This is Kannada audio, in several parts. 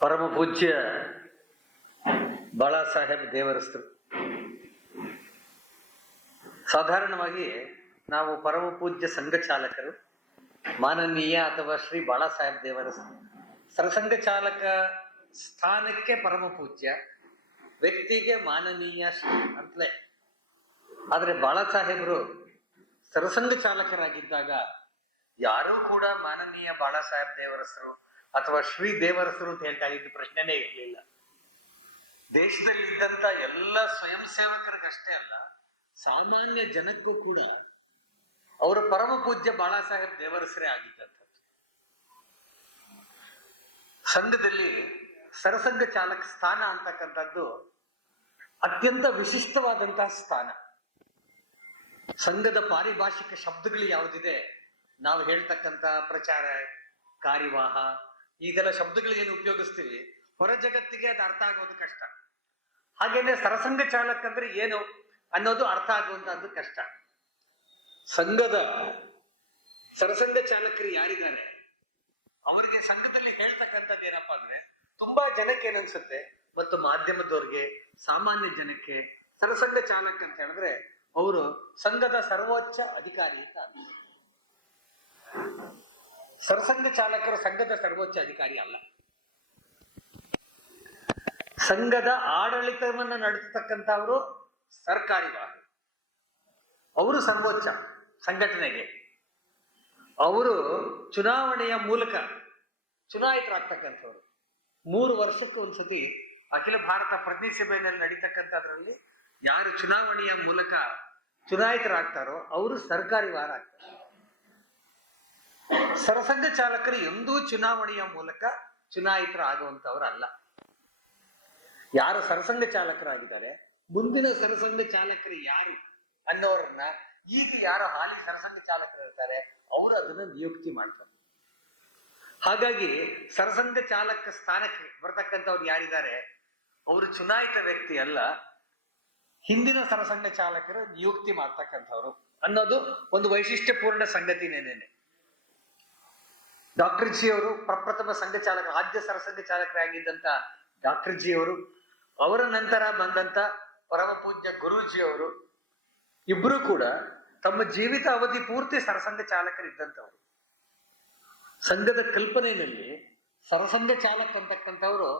ಪರಮ ಪೂಜ್ಯ ಬಾಳಾ ಸಾಹೇಬ್ ದೇವರಸ್ಥರು. ಸಾಧಾರಣವಾಗಿ ನಾವು ಪರಮ ಪೂಜ್ಯ ಸಂಘ ಚಾಲಕರು, ಮಾನನೀಯ ಅಥವಾ ಶ್ರೀ ಬಾಳಾ ಸಾಹೇಬ್ ದೇವರಸ್ಥರು, ಸರಸಂಘ ಚಾಲಕ ಸ್ಥಾನಕ್ಕೆ ಪರಮ ಪೂಜ್ಯ, ವ್ಯಕ್ತಿಗೆ ಮಾನನೀಯ ಶ್ರೀ ಅಂತಲೇ. ಆದರೆ ಬಾಳಾ ಸಾಹೇಬರು ಸರಸಂಘ ಚಾಲಕರಾಗಿದ್ದಾಗ ಯಾರೂ ಕೂಡ ಮಾನನೀಯ ಬಾಳಾ ಸಾಹೇಬ್ ದೇವರಸರು ಅಥವಾ ಶ್ರೀ ದೇವರಸರು ಅಂತ ಹೇಳ್ತಾ ಇದ್ದ ಪ್ರಶ್ನೆನೇ ಇರಲಿಲ್ಲ. ದೇಶದಲ್ಲಿ ಇದ್ದಂತ ಎಲ್ಲ ಸ್ವಯಂ ಸೇವಕರಿಗಷ್ಟೇ ಅಲ್ಲ, ಸಾಮಾನ್ಯ ಜನಕ್ಕೂ ಕೂಡ ಅವರು ಪರಮ ಪೂಜ್ಯ ಬಾಳಾ ಸಾಹೇಬ್ ದೇವರಸರೇ ಆಗಿದ್ದಂಥದ್ದು. ಸಂಘದಲ್ಲಿ ಸರಸಂಘ ಚಾಲಕ ಸ್ಥಾನ ಅಂತಕ್ಕಂಥದ್ದು ಅತ್ಯಂತ ವಿಶಿಷ್ಟವಾದಂತಹ ಸ್ಥಾನ. ಸಂಘದ ಪಾರಿಭಾಷಿಕ ಶಬ್ದಗಳು ಯಾವುದಿದೆ, ನಾವು ಹೇಳ್ತಕ್ಕಂಥ ಪ್ರಚಾರ, ಕಾರ್ಯವಾಹ, ಈಗೆಲ್ಲ ಶಬ್ದಗಳು ಏನು ಉಪಯೋಗಿಸ್ತೀವಿ, ಹೊರ ಜಗತ್ತಿಗೆ ಅದು ಅರ್ಥ ಆಗೋದು ಕಷ್ಟ. ಹಾಗೇನೆ ಸರಸಂಘ ಚಾಲಕ ಅಂದ್ರೆ ಏನು ಅನ್ನೋದು ಅರ್ಥ ಆಗುವಂತಹದ್ದು ಕಷ್ಟ. ಸಂಘದ ಸರಸಂಘ ಚಾಲಕರು ಯಾರಿದ್ದಾರೆ ಅವರಿಗೆ ಸಂಘದಲ್ಲಿ ಹೇಳ್ತಕ್ಕಂಥದ್ದು ಏನಪ್ಪಾ ಅಂದ್ರೆ, ತುಂಬಾ ಜನಕ್ಕೆ ಏನನ್ಸುತ್ತೆ, ಮತ್ತು ಮಾಧ್ಯಮದವ್ರಿಗೆ, ಸಾಮಾನ್ಯ ಜನಕ್ಕೆ ಸರಸಂಘ ಚಾಲಕ ಅಂತ ಹೇಳಿದ್ರೆ ಅವರು ಸಂಘದ ಸರ್ವೋಚ್ಚ ಅಧಿಕಾರಿ ಅಂತ ಅನ್ಸುತ್ತೆ. ಸರಸಂಘ ಚಾಲಕರು ಸಂಘದ ಸರ್ವೋಚ್ಚ ಅಧಿಕಾರಿ ಅಲ್ಲ. ಸಂಘದ ಆಡಳಿತವನ್ನು ನಡೆಸತಕ್ಕಂಥವರು ಸರ್ಕಾರಿ ವಾಹನ, ಅವರು ಸರ್ವೋಚ್ಚ ಸಂಘಟನೆಗೆ. ಅವರು ಚುನಾವಣೆಯ ಮೂಲಕ ಚುನಾಯಿತರಾಗ್ತಕ್ಕಂಥವ್ರು. 3 ವರ್ಷಕ್ಕೆ ಒಂದ್ಸತಿ ಅಖಿಲ ಭಾರತ ಪ್ರತಿನಿಧಿ ಸಭೆಯಲ್ಲಿ ನಡೀತಕ್ಕಂಥದ್ರಲ್ಲಿ ಯಾರು ಚುನಾವಣೆಯ ಮೂಲಕ ಚುನಾಯಿತರಾಗ್ತಾರೋ ಅವರು ಸರ್ಕಾರಿ ವಾರ ಆಗ್ತಾರೆ. ಸರಸಂಘ ಚಾಲಕರು ಎಂದೂ ಚುನಾವಣೆಯ ಮೂಲಕ ಚುನಾಯಿತರಾಗುವಂತವ್ರಲ್ಲ. ಯಾರು ಸರಸಂಘ ಚಾಲಕರಾಗಿದ್ದಾರೆ, ಮುಂದಿನ ಸರಸಂಘ ಚಾಲಕರು ಯಾರು ಅನ್ನೋರನ್ನ ಈಗ ಯಾರು ಹಾಲಿ ಸರಸಂಘ ಚಾಲಕರು ಇರ್ತಾರೆ ಅವರು ಅದನ್ನ ನಿಯುಕ್ತಿ ಮಾಡ್ತಾರೆ. ಹಾಗಾಗಿ ಸರಸಂಘ ಚಾಲಕ ಸ್ಥಾನಕ್ಕೆ ಬರ್ತಕ್ಕಂಥವ್ರು ಯಾರಿದ್ದಾರೆ ಅವರು ಚುನಾಯಿತ ವ್ಯಕ್ತಿ ಅಲ್ಲ, ಹಿಂದಿನ ಸರಸಂಘ ಚಾಲಕರು ನಿಯುಕ್ತಿ ಮಾಡ್ತಕ್ಕಂಥವ್ರು ಅನ್ನೋದು ಒಂದು ವೈಶಿಷ್ಟ್ಯಪೂರ್ಣ ಸಂಗತಿನೇನೆ. ಡಾಕ್ಟರ್ ಜಿ ಅವರು ಪ್ರಪ್ರಥಮ ಸಂಘ ಚಾಲಕರು, ಆದ್ಯ ಸರಸಂಘ ಚಾಲಕರಾಗಿದ್ದಂತ ಡಾಕ್ಟರ್ ಜಿ ಅವರು, ಅವರ ನಂತರ ಬಂದಂತ ಪರಮ ಪೂಜ್ಯ ಗುರೂಜಿ ಅವರು, ಇಬ್ರು ಕೂಡ ತಮ್ಮ ಜೀವಿತ ಅವಧಿ ಪೂರ್ತಿ ಸರಸಂಘ ಚಾಲಕರಿದ್ದಂಥವ್ರು. ಸಂಘದ ಕಲ್ಪನೆಯಲ್ಲಿ ಸರಸಂಘ ಚಾಲಕ ಅಂತಕ್ಕಂಥವ್ರು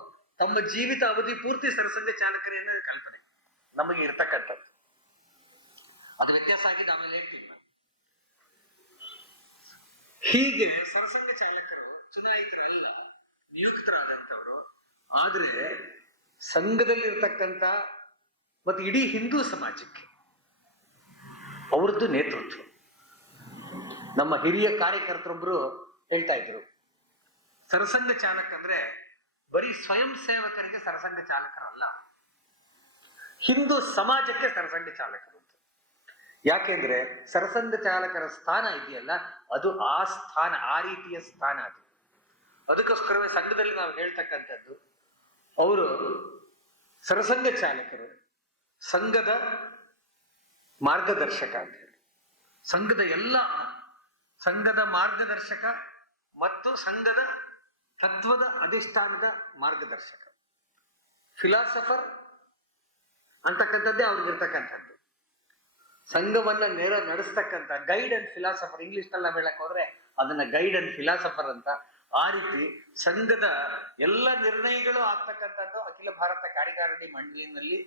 ತಮ್ಮ ಜೀವಿತ ಅವಧಿ ಪೂರ್ತಿ ಸರಸಂಘ ಚಾಲಕರೇನ ಕಲ್ಪನೆ ನಮಗೆ ಇರ್ತಕ್ಕಂಥದ್ದು. ಅದು ವ್ಯತ್ಯಾಸ ಆಗಿದ್ದು ಆಮೇಲೆ ಹೇಳ್ತೀವಿ ನಾವು. ಹೀಗೆ ಸರಸಂಘ ಚಾಲಕರು ಚುನಾಯಿತರಲ್ಲ, ನಿಯುಕ್ತರಾದಂಥವ್ರು. ಆದ್ರೆ ಸಂಘದಲ್ಲಿರ್ತಕ್ಕಂಥ ಮತ್ತು ಇಡೀ ಹಿಂದೂ ಸಮಾಜಕ್ಕೆ ಅವ್ರದ್ದು ನೇತೃತ್ವ. ನಮ್ಮ ಹಿರಿಯ ಕಾರ್ಯಕರ್ತರೊಬ್ರು ಹೇಳ್ತಾ ಇದ್ರು, ಸರಸಂಘ ಚಾಲಕ ಅಂದ್ರೆ ಬರೀ ಸ್ವಯಂ ಸೇವಕರಿಗೆ ಸರಸಂಘ ಚಾಲಕರಲ್ಲ, ಹಿಂದೂ ಸಮಾಜಕ್ಕೆ ಸರಸಂಘ ಚಾಲಕರು ಅಂತ. ಯಾಕೆಂದ್ರೆ ಸರಸಂಘ ಚಾಲಕರ ಸ್ಥಾನ ಇದೆಯಲ್ಲ, ಅದು ಆ ಸ್ಥಾನ, ಆ ರೀತಿಯ ಸ್ಥಾನ ಅದು. ಅದಕ್ಕೋಸ್ಕರವೇ ಸಂಘದಲ್ಲಿ ನಾವು ಹೇಳ್ತಕ್ಕಂಥದ್ದು, ಅವರು ಸರಸಂಘ ಚಾಲಕರು ಸಂಘದ ಮಾರ್ಗದರ್ಶಕ ಅಂತ ಹೇಳಿ. ಸಂಘದ ಮಾರ್ಗದರ್ಶಕ ಮತ್ತು ಸಂಘದ ತತ್ವದ ಅಧಿಷ್ಠಾನದ ಮಾರ್ಗದರ್ಶಕ, ಫಿಲಾಸಫರ್ ಅಂತಕ್ಕಂಥದ್ದೇ ಅವ್ರಿಗಿರ್ತಕ್ಕಂಥದ್ದು. ಸಂಘವನ್ನ ನಡೆಸ್ತಕ್ಕಂಥ ಗೈಡ್ ಅಂಡ್ ಫಿಲಾಸಫರ್, ಇಂಗ್ಲಿಷ್ ನಲ್ಲಿ ಹೇಳಕ್ ಹೋದ್ರೆ ಅದನ್ನ ಗೈಡ್ ಅಂಡ್ ಫಿಲಾಸಫರ್ ಅಂತ. ಆ ರೀತಿ ಸಂಘದ ಎಲ್ಲ ನಿರ್ಣಯಗಳು ಆಗ್ತಕ್ಕಂಥದ್ದು ಅಖಿಲ ಭಾರತ ಕಾರ್ಯಕಾರಿಣಿ ಮಂಡಳಿನಲ್ಲಿ,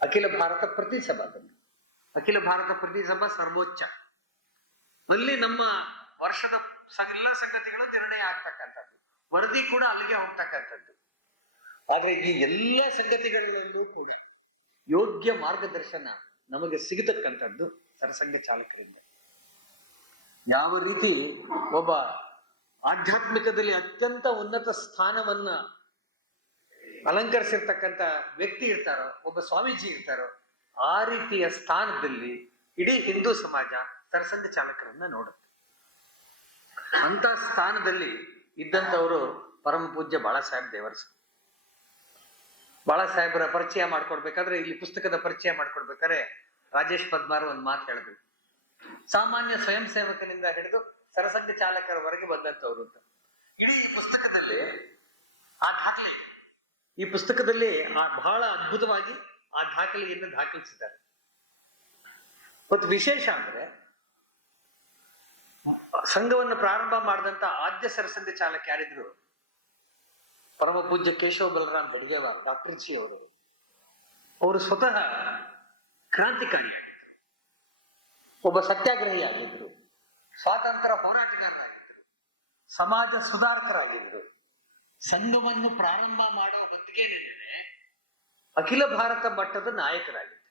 ಅಖಿಲ ಭಾರತ ಪ್ರತಿ ಸಭಾದಲ್ಲಿ. ಅಖಿಲ ಭಾರತ ಪ್ರತಿ ಸಭಾ ಸರ್ವೋಚ್ಚ, ಅಲ್ಲಿ ನಮ್ಮ ವರ್ಷದ ಎಲ್ಲ ಸಂಗತಿಗಳು ನಿರ್ಣಯ ಆಗ್ತಕ್ಕಂಥದ್ದು, ವರದಿ ಕೂಡ ಅಲ್ಲಿಗೆ ಹೋಗ್ತಕ್ಕಂಥದ್ದು. ಆದ್ರೆ ಈ ಎಲ್ಲ ಸಂಗತಿಗಳಲ್ಲೂ ಕೂಡ ಯೋಗ್ಯ ಮಾರ್ಗದರ್ಶನ ನಮಗೆ ಸಿಗತಕ್ಕಂಥದ್ದು ಸರಸಂಘ ಚಾಲಕರಿಂದ. ಯಾವ ರೀತಿ ಒಬ್ಬ ಆಧ್ಯಾತ್ಮಿಕದಲ್ಲಿ ಅತ್ಯಂತ ಉನ್ನತ ಸ್ಥಾನವನ್ನ ಅಲಂಕರಿಸಿರ್ತಕ್ಕಂಥ ವ್ಯಕ್ತಿ ಇರ್ತಾರೋ, ಒಬ್ಬ ಸ್ವಾಮೀಜಿ ಇರ್ತಾರೋ, ಆ ರೀತಿಯ ಸ್ಥಾನದಲ್ಲಿ ಇಡೀ ಹಿಂದೂ ಸಮಾಜ ಸರಸಂಘ ಚಾಲಕರನ್ನ ನೋಡುತ್ತೆ. ಅಂತ ಸ್ಥಾನದಲ್ಲಿ ಇದ್ದಂಥವರು ಪರಮ ಪೂಜ್ಯ ಬಾಳಾ ಸಾಹೇಬ್ ದೇವರಸರು. ಬಾಳಾ ಸಾಹೇಬರ ಪರಿಚಯ ಮಾಡ್ಕೊಡ್ಬೇಕಾದ್ರೆ, ಇಲ್ಲಿ ಪುಸ್ತಕದ ಪರಿಚಯ ಮಾಡ್ಕೊಡ್ಬೇಕಾದ್ರೆ ರಾಜೇಶ್ ಪದ್ಮಾರ್ ಒಂದು ಮಾತು ಹೇಳಿದ್ರು, ಸಾಮಾನ್ಯ ಸ್ವಯಂ ಸೇವಕನಿಂದ ಹಿಡಿದು ಸರಸಂಘ ಚಾಲಕರವರೆಗೆ ಬಂದಂಥವ್ರು ಅಂತ. ಇಡೀ ಪುಸ್ತಕದಲ್ಲಿ ಆ ದಾಖಲೆ ಈ ಪುಸ್ತಕದಲ್ಲಿ ಬಹಳ ಅದ್ಭುತವಾಗಿ ಆ ದಾಖಲೆಯನ್ನು ದಾಖಲಿಸಿದ್ದಾರೆ. ಮತ್ತು ವಿಶೇಷ ಅಂದ್ರೆ ಸಂಘವನ್ನು ಪ್ರಾರಂಭ ಮಾಡಿದಂತ ಆದ್ಯ ಸರಸಂಘ ಚಾಲಕ ಯಾರಿದ್ರು? ಪರಮ ಪೂಜ್ಯ ಕೇಶವ ಬಲರಾಮ್ ಹೆಡ್ಗೇವಾರ್, ಡಾಕ್ಟರ್ ಜಿ ಅವರು. ಅವರು ಸ್ವತಃ ಕ್ರಾಂತಿಕಾರಿ, ಒಬ್ಬ ಸತ್ಯಾಗ್ರಹಿ ಆಗಿದ್ರು, ಸ್ವಾತಂತ್ರ್ಯ ಹೋರಾಟಗಾರರಾಗಿದ್ರು, ಸಮಾಜ ಸುಧಾರಕರಾಗಿದ್ರು. ಸಂಘವನ್ನು ಪ್ರಾರಂಭ ಮಾಡೋ ಹೊತ್ತಿಗೆ ಅಖಿಲ ಭಾರತ ಮಟ್ಟದ ನಾಯಕರಾಗಿದ್ರು.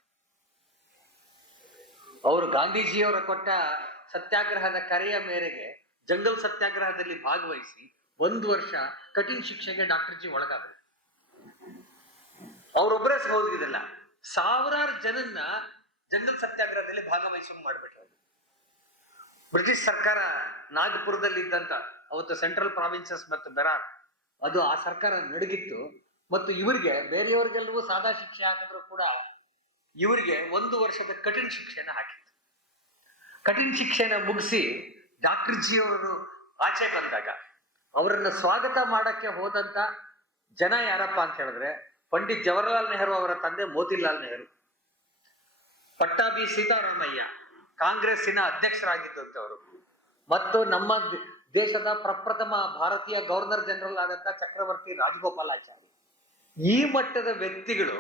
ಅವರು ಗಾಂಧೀಜಿಯವರ ಕೊಟ್ಟ ಸತ್ಯಾಗ್ರಹದ ಕರೆಯ ಮೇರೆಗೆ ಜಂಗಲ್ ಸತ್ಯಾಗ್ರಹದಲ್ಲಿ ಭಾಗವಹಿಸಿ 1 ವರ್ಷ ಕಠಿಣ ಶಿಕ್ಷೆಗೆ ಡಾಕ್ಟರ್ ಜಿ ಒಳಗಾದರು. ಅವರೊಬ್ಬರೇ ಸಹೋದರಿದಲ್ಲ, ಸಾವಿರಾರು ಜನನ್ನ ಜಂಗಲ್ ಸತ್ಯಾಗ್ರಹದಲ್ಲಿ ಭಾಗವಹಿಸೋಂಗ್ ಮಾಡ್ಬಿಟ್ರು. ಬ್ರಿಟಿಷ್ ಸರ್ಕಾರ ನಾಗಪುರದಲ್ಲಿ ಇದ್ದಂತ ಅವತ್ತು ಸೆಂಟ್ರಲ್ ಪ್ರಾವಿನ್ಸಸ್ ಮತ್ತು ಬೆರಾರ್, ಅದು ಆ ಸರ್ಕಾರ ನಡಗಿತ್ತು. ಮತ್ತು ಇವರಿಗೆ ಬೇರೆಯವರಿಗೆಲ್ಲವೂ ಸಾದಾ ಶಿಕ್ಷೆ ಹಾಕಿದ್ರು ಕೂಡ ಇವರಿಗೆ 1 ವರ್ಷದ ಕಠಿಣ ಶಿಕ್ಷೆನ ಹಾಕಿತ್ತು. ಕಠಿಣ ಶಿಕ್ಷೆನ ಮುಗಿಸಿ ಡಾಕ್ಟರ್ ಜಿ ಅವರು ಆಚೆ ಬಂದಾಗ ಅವರನ್ನ ಸ್ವಾಗತ ಮಾಡಕ್ಕೆ ಹೋದಂತ ಜನ ಯಾರಪ್ಪ ಅಂತ ಹೇಳಿದ್ರೆ, ಪಂಡಿತ್ ಜವಾಹರ್ಲಾಲ್ ನೆಹರು ಅವರ ತಂದೆ ಮೋತಿಲಾಲ್ ನೆಹರು, ಪಟ್ಟಾಭಿ ಸೀತಾರಾಮಯ್ಯ ಕಾಂಗ್ರೆಸ್ಸಿನ ಅಧ್ಯಕ್ಷರಾಗಿದ್ದಂಥವರು, ಮತ್ತು ನಮ್ಮ ದೇಶದ ಪ್ರಪ್ರಥಮ ಭಾರತೀಯ ಗವರ್ನರ್ ಜನರಲ್ ಆದಂತ ಚಕ್ರವರ್ತಿ ರಾಜಗೋಪಾಲಾಚಾರಿ. ಈ ಮಟ್ಟದ ವ್ಯಕ್ತಿಗಳು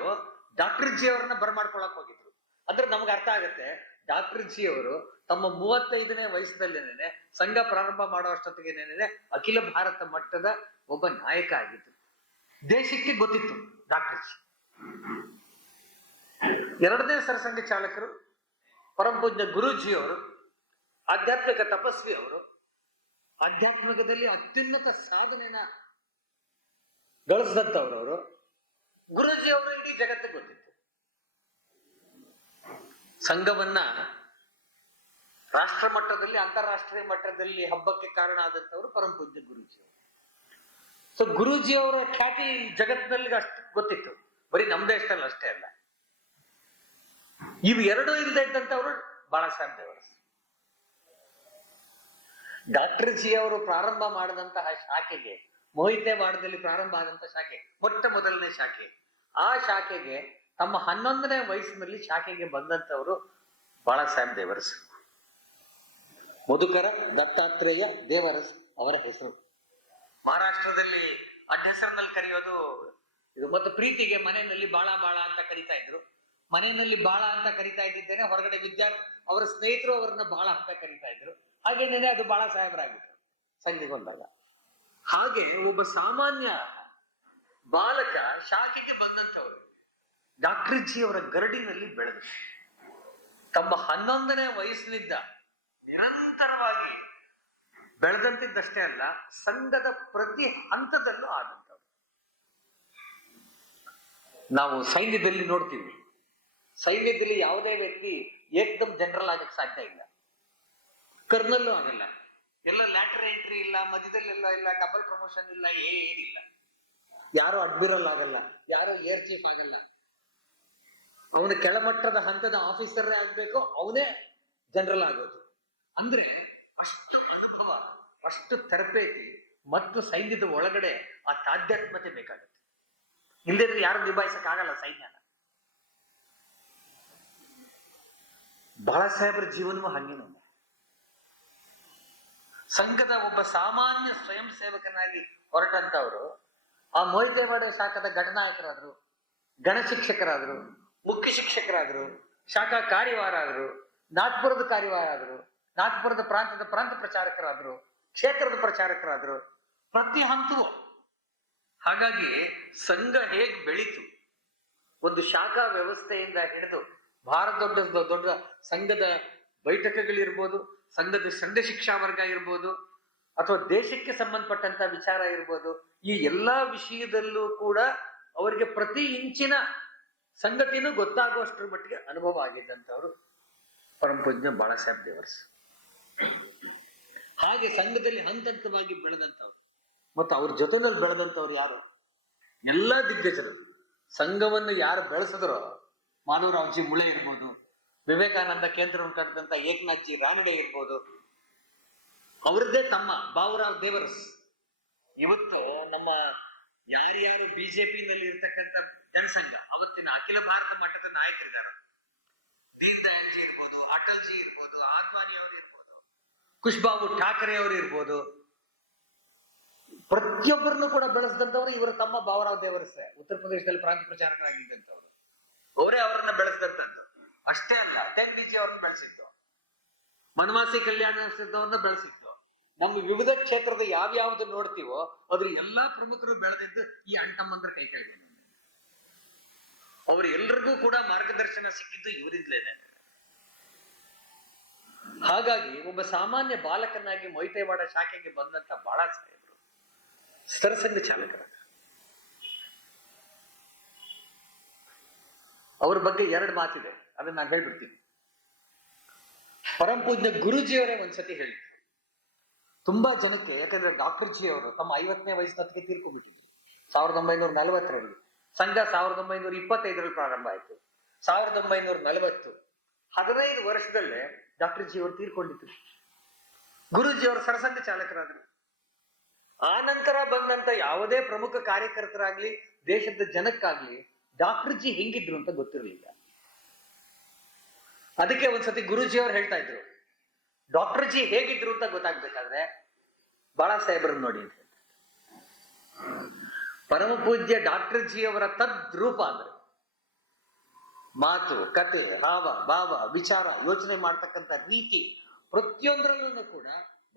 ಡಾಕ್ಟರ್ ಜಿ ಅವರನ್ನ ಬರಮಾಡ್ಕೊಳಕ್ ಹೋಗಿದ್ರು. ಅಂದ್ರೆ ನಮ್ಗೆ ಅರ್ಥ ಆಗುತ್ತೆ, ಡಾಕ್ಟರ್ ಜಿ ಅವರು ತಮ್ಮ 35ನೇ ವಯಸ್ಸಿನಲ್ಲೇನೆ ಸಂಘ ಪ್ರಾರಂಭ ಮಾಡೋ ಅಷ್ಟೊತ್ತಿಗೆನೇನೆ ಅಖಿಲ ಭಾರತ ಮಟ್ಟದ ಒಬ್ಬ ನಾಯಕ ಆಗಿದ್ರು. ದೇಶಕ್ಕೆ ಗೊತ್ತಿತ್ತು ಡಾಕ್ಟರ್ ಜಿ. 2ನೇ ಸರಸಂಘ ಚಾಲಕರು ಪರಮ ಪೂಜ್ಯ ಗುರೂಜಿ ಅವರು, ಆಧ್ಯಾತ್ಮಿಕ ತಪಸ್ವಿ ಅವರು, ಆಧ್ಯಾತ್ಮಿಕದಲ್ಲಿ ಅತ್ಯುನ್ನತ ಸಾಧನೆನ ಗಳಿಸಿದಂಥವ್ರವರು. ಗುರೂಜಿ ಅವರು ಇಡೀ ಜಗತ್ತಿಗೆ ಗೊತ್ತಿತ್ತು. ಸಂಘವನ್ನ ರಾಷ್ಟ್ರ ಮಟ್ಟದಲ್ಲಿ, ಅಂತಾರಾಷ್ಟ್ರೀಯ ಮಟ್ಟದಲ್ಲಿ ಹಬ್ಬಕ್ಕೆ ಕಾರಣ ಆದಂತವರು ಪರಮ ಪೂಜ್ಯ ಗುರೂಜಿ ಅವರು. ಸೊ ಗುರೂಜಿ ಅವರ ಖ್ಯಾತಿ ಜಗತ್ತಿನಲ್ಲಿ ಅಷ್ಟು ಗೊತ್ತಿತ್ತು, ಬರೀ ನಮ್ಮ ದೇಶದಲ್ಲಿ ಅಷ್ಟೇ ಅಲ್ಲ. ಇವು ಎರಡೂ ಇಲ್ಲದೆ ಇದ್ದಂಥವ್ರು ಬಾಳಾ ಸಾಹೇಬ್ ದೇವರಸ್. ಡಾಕ್ಟರ್ ಜಿ ಅವರು ಪ್ರಾರಂಭ ಮಾಡಿದಂತಹ ಶಾಖೆಗೆ, ಮೋಹಿತೆವಾಡದಲ್ಲಿ ಪ್ರಾರಂಭ ಆದಂತಹ ಶಾಖೆ, ಮೊಟ್ಟ ಮೊದಲನೇ ಶಾಖೆ, ಆ ಶಾಖೆಗೆ ತಮ್ಮ 11ನೇ ವಯಸ್ಸಿನಲ್ಲಿ ಶಾಖೆಗೆ ಬಂದಂತವರು ಬಾಳಾ ಸಾಹೇಬ್ ದೇವರಸ್. ಮಧುಕರ ದತ್ತಾತ್ರೇಯ ದೇವರಸ್ ಅವರ ಹೆಸರು. ಮಹಾರಾಷ್ಟ್ರದಲ್ಲಿ ಅಡ್ಡ ಹೆಸರಿನಲ್ಲಿ ಕರೆಯೋದು ಇದು. ಮತ್ತು ಪ್ರೀತಿಗೆ ಮನೆಯಲ್ಲಿ ಬಾಳ ಬಾಳ ಅಂತ ಕರಿತಾ ಇದ್ರು. ಮನೆಯಲ್ಲಿ ಬಾಳ ಅಂತ ಕರಿತಾ ಇದ್ದಿದ್ದೇನೆ, ಹೊರಗಡೆ ವಿದ್ಯಾರ್ಥಿ ಅವರ ಸ್ನೇಹಿತರು ಅವರನ್ನ ಬಾಳ ಅಂತ ಕರಿತಾ ಇದ್ರು. ಹಾಗೇನೇನೆ ಅದು ಬಾಳಾ ಸಾಹೇಬರಾಗಿದ್ರು ಸಂಘಕ್ಕೆ ಬಂದಾಗ. ಹಾಗೆ ಒಬ್ಬ ಸಾಮಾನ್ಯ ಬಾಲಕ ಶಾಖೆಗೆ ಬಂದಂತವರು ಡಾಕ್ಟರ್ ಜಿ ಅವರ ಗರಡಿನಲ್ಲಿ ಬೆಳೆದರು. ತಮ್ಮ 11ನೇ ವಯಸ್ಸಿನಿಂದ ನಿರಂತರವಾಗಿ ಬೆಳೆದಂತಿದ್ದಷ್ಟೇ ಅಲ್ಲ, ಸಂಘದ ಪ್ರತಿ ಹಂತದಲ್ಲೂ ಆದಂಥವ್ರು. ನಾವು ಸೈನ್ಯದಲ್ಲಿ ನೋಡ್ತೀವಿ, ಸೈನ್ಯದಲ್ಲಿ ಯಾವುದೇ ವ್ಯಕ್ತಿ ಏಕದಮ್ ಜನರಲ್ ಆಗಕ್ಕೆ ಸಾಧ್ಯ ಇಲ್ಲ, ಕರ್ನಲ್ಲೂ ಆಗಲ್ಲ. ಎಲ್ಲ ಲ್ಯಾಟರ್ ಎಂಟ್ರಿ ಇಲ್ಲ, ಮಧ್ಯದಲ್ಲೆಲ್ಲ ಇಲ್ಲ, ಡಬಲ್ ಪ್ರಮೋಷನ್ ಇಲ್ಲ, ಏನಿಲ್ಲ. ಯಾರು ಅಡ್ಮಿರಲ್ ಆಗಲ್ಲ, ಯಾರು ಏರ್ ಚೀಫ್ ಆಗಲ್ಲ. ಅವನ ಕೆಳಮಟ್ಟದ ಹಂತದ ಆಫೀಸರೇ ಆಗ್ಬೇಕು, ಅವನೇ ಜನರಲ್ ಆಗೋದು. ಅಂದ್ರೆ ಅಷ್ಟು ಅನುಭವ, ಅಷ್ಟು ತರಬೇತಿ ಮತ್ತು ಸೈನ್ಯದ ಒಳಗಡೆ ಆ ತಾಧ್ಯಾತ್ಮತೆ ಬೇಕಾಗುತ್ತೆ. ಇಲ್ಲದಿದ್ರೆ ಯಾರು ನಿಭಾಯಿಸಕ್ ಆಗಲ್ಲ ಸೈನ್ಯನ. ಬಾಳಾ ಸಾಹೇಬರ ಜೀವನವೂ ಹಂಗೇನು. ಸಂಘದ ಒಬ್ಬ ಸಾಮಾನ್ಯ ಸ್ವಯಂ ಸೇವಕನಾಗಿ ಹೊರಟಂತವರು ಆ ಮೋಹಿತೆವಾಡ ಶಾಖದ ಘಟನಾಯಕರಾದ್ರು, ಗಣ ಶಿಕ್ಷಕರಾದ್ರು, ಮುಖ್ಯ ಶಿಕ್ಷಕರಾದ್ರು, ಶಾಖಾ ಕಾರ್ಯವಾರ ಆದ್ರು, ನಾಗ್ಪುರದ ಕಾರ್ಯವಾರ ಆದ್ರು, ನಾಗ್ಪುರದ ಪ್ರಾಂತ ಪ್ರಚಾರಕರಾದ್ರು, ಕ್ಷೇತ್ರದ ಪ್ರಚಾರಕರಾದ್ರು, ಪ್ರತಿ ಹಂತವೂ. ಹಾಗಾಗಿ ಸಂಘ ಹೇಗೆ ಬೆಳೀತು, ಒಂದು ಶಾಖಾ ವ್ಯವಸ್ಥೆಯಿಂದ ಹಿಡಿದು ಬಹಳ ದೊಡ್ಡ ಸಂಘದ ಬೈಠಕಗಳಿರ್ಬೋದು, ಸಂಘದ ಸಂಘ ಶಿಕ್ಷಾ ವರ್ಗ ಇರ್ಬೋದು, ಅಥವಾ ದೇಶಕ್ಕೆ ಸಂಬಂಧಪಟ್ಟಂತ ವಿಚಾರ ಇರ್ಬೋದು, ಈ ಎಲ್ಲಾ ವಿಷಯದಲ್ಲೂ ಕೂಡ ಅವರಿಗೆ ಪ್ರತಿ ಇಂಚಿನ ಸಂಗತಿನೂ ಗೊತ್ತಾಗುವಷ್ಟರ ಮಟ್ಟಿಗೆ ಅನುಭವ ಆಗಿದ್ದಂಥವ್ರು ಪರಮ ಪೂಜ್ಯ ಬಾಳಾ ಸಾಹೇಬ್ ದೇವರಸ್. ಹಾಗೆ ಸಂಘದಲ್ಲಿ ಹಂತವಾಗಿ ಬೆಳೆದಂಥವ್ರು ಮತ್ತು ಅವ್ರ ಜೊತೆನಲ್ಲಿ ಬೆಳೆದಂಥವ್ರು ಯಾರು? ಎಲ್ಲ ದಿಗ್ಗಜರು. ಸಂಘವನ್ನು ಯಾರು ಬೆಳೆಸಿದ್ರೋ, ಮಾನವರಾವ್ಜಿ ಮುಳೆ ಇರ್ಬೋದು, ವಿವೇಕಾನಂದ ಕೇಂದ್ರವನ್ನು ಕಟ್ಟಿದಂತ ಏಕನಾಥ್ ಜಿ ರಾನಡೆ ಇರ್ಬೋದು, ಅವರದ್ದೇ ತಮ್ಮ ಬಾಬುರಾವ್ ದೇವರಸ್ ಇವತ್ತು ನಮ್ಮ ಯಾರ್ಯಾರು ಬಿಜೆಪಿನಲ್ಲಿ ಇರ್ತಕ್ಕಂಥ ಜನಸಂಘ ಅವತ್ತಿನ ಅಖಿಲ ಭಾರತ ಮಟ್ಟದ ನಾಯಕರಿದ್ದಾರೆ, ದೀನ್ ದಯಾಳ್ ಜಿ ಇರ್ಬೋದು, ಅಟಲ್ ಜಿ ಇರ್ಬೋದು, ಆದ್ವಾನಿ ಅವರು ಇರ್ಬೋದು, ಖುಷ್ಬಾಬು ಠಾಕರೆ ಅವರು ಇರ್ಬೋದು, ಪ್ರತಿಯೊಬ್ಬರನ್ನು ಕೂಡ ಬೆಳೆಸಿದಂತವ್ರು ಇವರು ತಮ್ಮ ಭಾವರಾವ್ ದೇವರಸೆ ಉತ್ತರ ಪ್ರದೇಶದಲ್ಲಿ ಪ್ರಾಂತ ಪ್ರಚಾರಕರಾಗಿದ್ದಂಥವ್ರು. ಅವರೇ ಅವರನ್ನ ಬೆಳೆಸಿದಂತದ್ದು. ಅಷ್ಟೇ ಅಲ್ಲ, ತೆಂಗ್ ಡಿಜಿ ಅವ್ರನ್ನ ಬೆಳೆಸಿದ್ದು, ಮನವಾಸಿ ಕಲ್ಯಾಣ ಅವ್ರನ್ನ ಬೆಳೆಸಿದ್ದು. ನಮ್ಮ ವಿವಿಧ ಕ್ಷೇತ್ರದ ಯಾವ್ಯಾವ್ದು ನೋಡ್ತೀವೋ ಅದ್ರ ಎಲ್ಲಾ ಪ್ರಮುಖರು ಬೆಳೆದಿದ್ದು ಈ ಅಣ್ತಮ್ಮಂದ್ರ ಕೈ ಕೆಳಗೆ. ಅವ್ರು ಎಲ್ರಿಗೂ ಕೂಡ ಮಾರ್ಗದರ್ಶನ ಸಿಕ್ಕಿದ್ದು ಇವರಿಂದಲೇನೆ. ಹಾಗಾಗಿ ಒಬ್ಬ ಸಾಮಾನ್ಯ ಬಾಲಕನಾಗಿ ಮೊಯ್ತೇವಾಡ ಶಾಖೆಗೆ ಬಂದಂತ ಬಾಳಾ ಸಾಹೇಬರು ಸರಸಂಘ ಚಾಲಕರ. ಅವ್ರ ಬಗ್ಗೆ 2 ಮಾತಿದೆ, ಅದನ್ನ ನಾನು ಹೇಳ್ಬಿಡ್ತೀನಿ. ಪರಂ ಪೂಜ್ಯ ಗುರುಜಿಯವರೇ ಒಂದ್ಸತಿ ಹೇಳಿದ್ರು ತುಂಬಾ ಜನಕ್ಕೆ, ಯಾಕಂದ್ರೆ ಡಾಕ್ಟರ್ ಜಿ ಅವರು ತಮ್ಮ 50ನೇ ವಯಸ್ಸಿನೊತ್ತಿಗೆ ತೀರ್ಕೊಂಡ್ಬಿಟ್ಟಿದ್ರು 1940ರಲ್ಲಿ. ಸಂಘ 1925ರಲ್ಲಿ ಪ್ರಾರಂಭ ಆಯ್ತು. 1940 15 ವರ್ಷದಲ್ಲೇ ಡಾಕ್ಟರ್ ಜಿ ಅವರು ತೀರ್ಕೊಂಡಿದ್ರು. ಗುರುಜಿ ಅವರು ಸರಸಂಘ ಚಾಲಕರಾದ್ರು. ಆ ನಂತರ ಬಂದಂತ ಯಾವುದೇ ಪ್ರಮುಖ ಕಾರ್ಯಕರ್ತರಾಗ್ಲಿ ದೇಶದ ಜನಕ್ಕಾಗ್ಲಿ ಡಾಕ್ಟರ್ ಜಿ ಹೆಂಗಿದ್ರು ಅಂತ ಗೊತ್ತಿರಲಿಲ್ಲ. ಅದಕ್ಕೆ ಒಂದ್ಸತಿ ಗುರುಜಿ ಅವ್ರು ಹೇಳ್ತಾ ಇದ್ರು, ಡಾಕ್ಟರ್ ಜಿ ಹೇಗಿದ್ರು ಅಂತ ಗೊತ್ತಾಗ್ಬೇಕಾದ್ರೆ ಬಾಳಾ ಸಾಹೇಬ್ರನ್ನ ನೋಡಿ ಅಂತ. ಪರಮ ಪೂಜ್ಯ ಡಾಕ್ಟರ್ ಜಿ ಅವರ ತದ್ರೂಪ ಅಂದ್ರೆ ಮಾತು, ಕತೆ, ಹಾವ ಭಾವ, ವಿಚಾರ, ಯೋಚನೆ ಮಾಡ್ತಕ್ಕಂಥ ರೀತಿ ಪ್ರತಿಯೊಂದರಲ್ಲೂ ಕೂಡ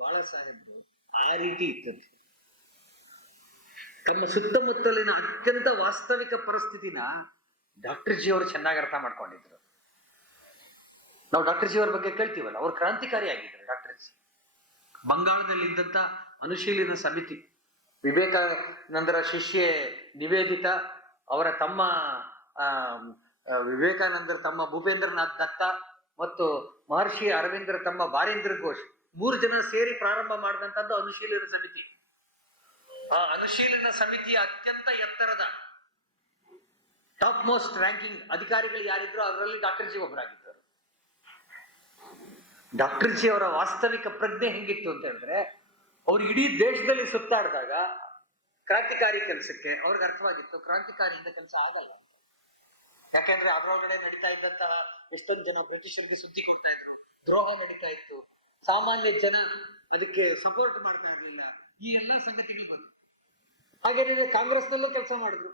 ಬಾಳಾ ಸಾಹೇಬ್ರು ಆ ರೀತಿ ಇತ್ತಂತೆ. ತಮ್ಮ ಸುತ್ತಮುತ್ತಲಿನ ಅತ್ಯಂತ ವಾಸ್ತವಿಕ ಪರಿಸ್ಥಿತಿನ ಡಾಕ್ಟರ್ ಜಿ ಅವರು ಚೆನ್ನಾಗಿ ಅರ್ಥ ಮಾಡ್ಕೊಂಡಿದ್ರು. ನಾವು ಡಾಕ್ಟರ್ ಜಿ ಅವ್ರ ಬಗ್ಗೆ ಕೇಳ್ತೀವಲ್ಲ, ಅವ್ರು ಕ್ರಾಂತಿಕಾರಿಯಾಗಿದ್ರು ಡಾಕ್ಟರ್ ಜಿ. ಬಂಗಾಳದಲ್ಲಿ ಇದ್ದಂತ ಅನುಶೀಲನ ಸಮಿತಿ, ವಿವೇಕಾನಂದರ ಶಿಷ್ಯೆ ನಿವೇದಿತಾ, ಅವರ ತಮ್ಮ ವಿವೇಕಾನಂದರ ತಮ್ಮ ಭೂಪೇಂದ್ರನಾಥ್ ದತ್ತ ಮತ್ತು ಮಹರ್ಷಿ ಅರವಿಂದರ ತಮ್ಮ ಬಾರೇಂದ್ರ ಘೋಷ್ 3 ಜನ ಸೇರಿ ಪ್ರಾರಂಭ ಮಾಡಿದಂತದ್ದು ಅನುಶೀಲನ ಸಮಿತಿ. ಆ ಅನುಶೀಲನ ಸಮಿತಿಯ ಅತ್ಯಂತ ಎತ್ತರದ ಟಾಪ್ ಮೋಸ್ಟ್ ರ್ಯಾಂಕಿಂಗ್ ಅಧಿಕಾರಿಗಳು ಯಾರಿದ್ರು ಅದರಲ್ಲಿ ಡಾಕ್ಟರ್ ಜಿ ಒಬ್ಬರಾಗಿದ್ದರು. ಡಾಕ್ಟರ್ ಜಿ ಅವರ ವಾಸ್ತವಿಕ ಪ್ರಜ್ಞೆ ಹೆಂಗಿತ್ತು ಅಂತ ಹೇಳಿದ್ರೆ, ಅವ್ರು ಇಡೀ ದೇಶದಲ್ಲಿ ಸುತ್ತಾಡಿದಾಗ ಕ್ರಾಂತಿಕಾರಿ ಕೆಲಸಕ್ಕೆ ಅವ್ರಿಗೆ ಅರ್ಥವಾಗಿತ್ತು ಕ್ರಾಂತಿಕಾರಿಯಿಂದ ಕೆಲಸ ಆಗಲ್ಲ. ಯಾಕೆಂದ್ರೆ ಅದರೊಳಗಡೆ ನಡೀತಾ ಇದ್ದಂತಹ ಎಷ್ಟೊಂದು ಜನ ಬ್ರಿಟಿಷರಿಗೆ ಸುದ್ದಿ ಕೊಡ್ತಾ ಇದ್ರು, ದ್ರೋಹ ನಡೀತಾ ಇತ್ತು, ಸಾಮಾನ್ಯ ಜನ ಅದಕ್ಕೆ ಸಪೋರ್ಟ್ ಮಾಡ್ತಾ ಇರ್ಲಿಲ್ಲ, ಈ ಎಲ್ಲಾ ಸಂಗತಿಗಳು ಬಂತು. ಹಾಗೇನೆ ಕಾಂಗ್ರೆಸ್ನಲ್ಲೂ ಕೆಲಸ ಮಾಡಿದ್ರು.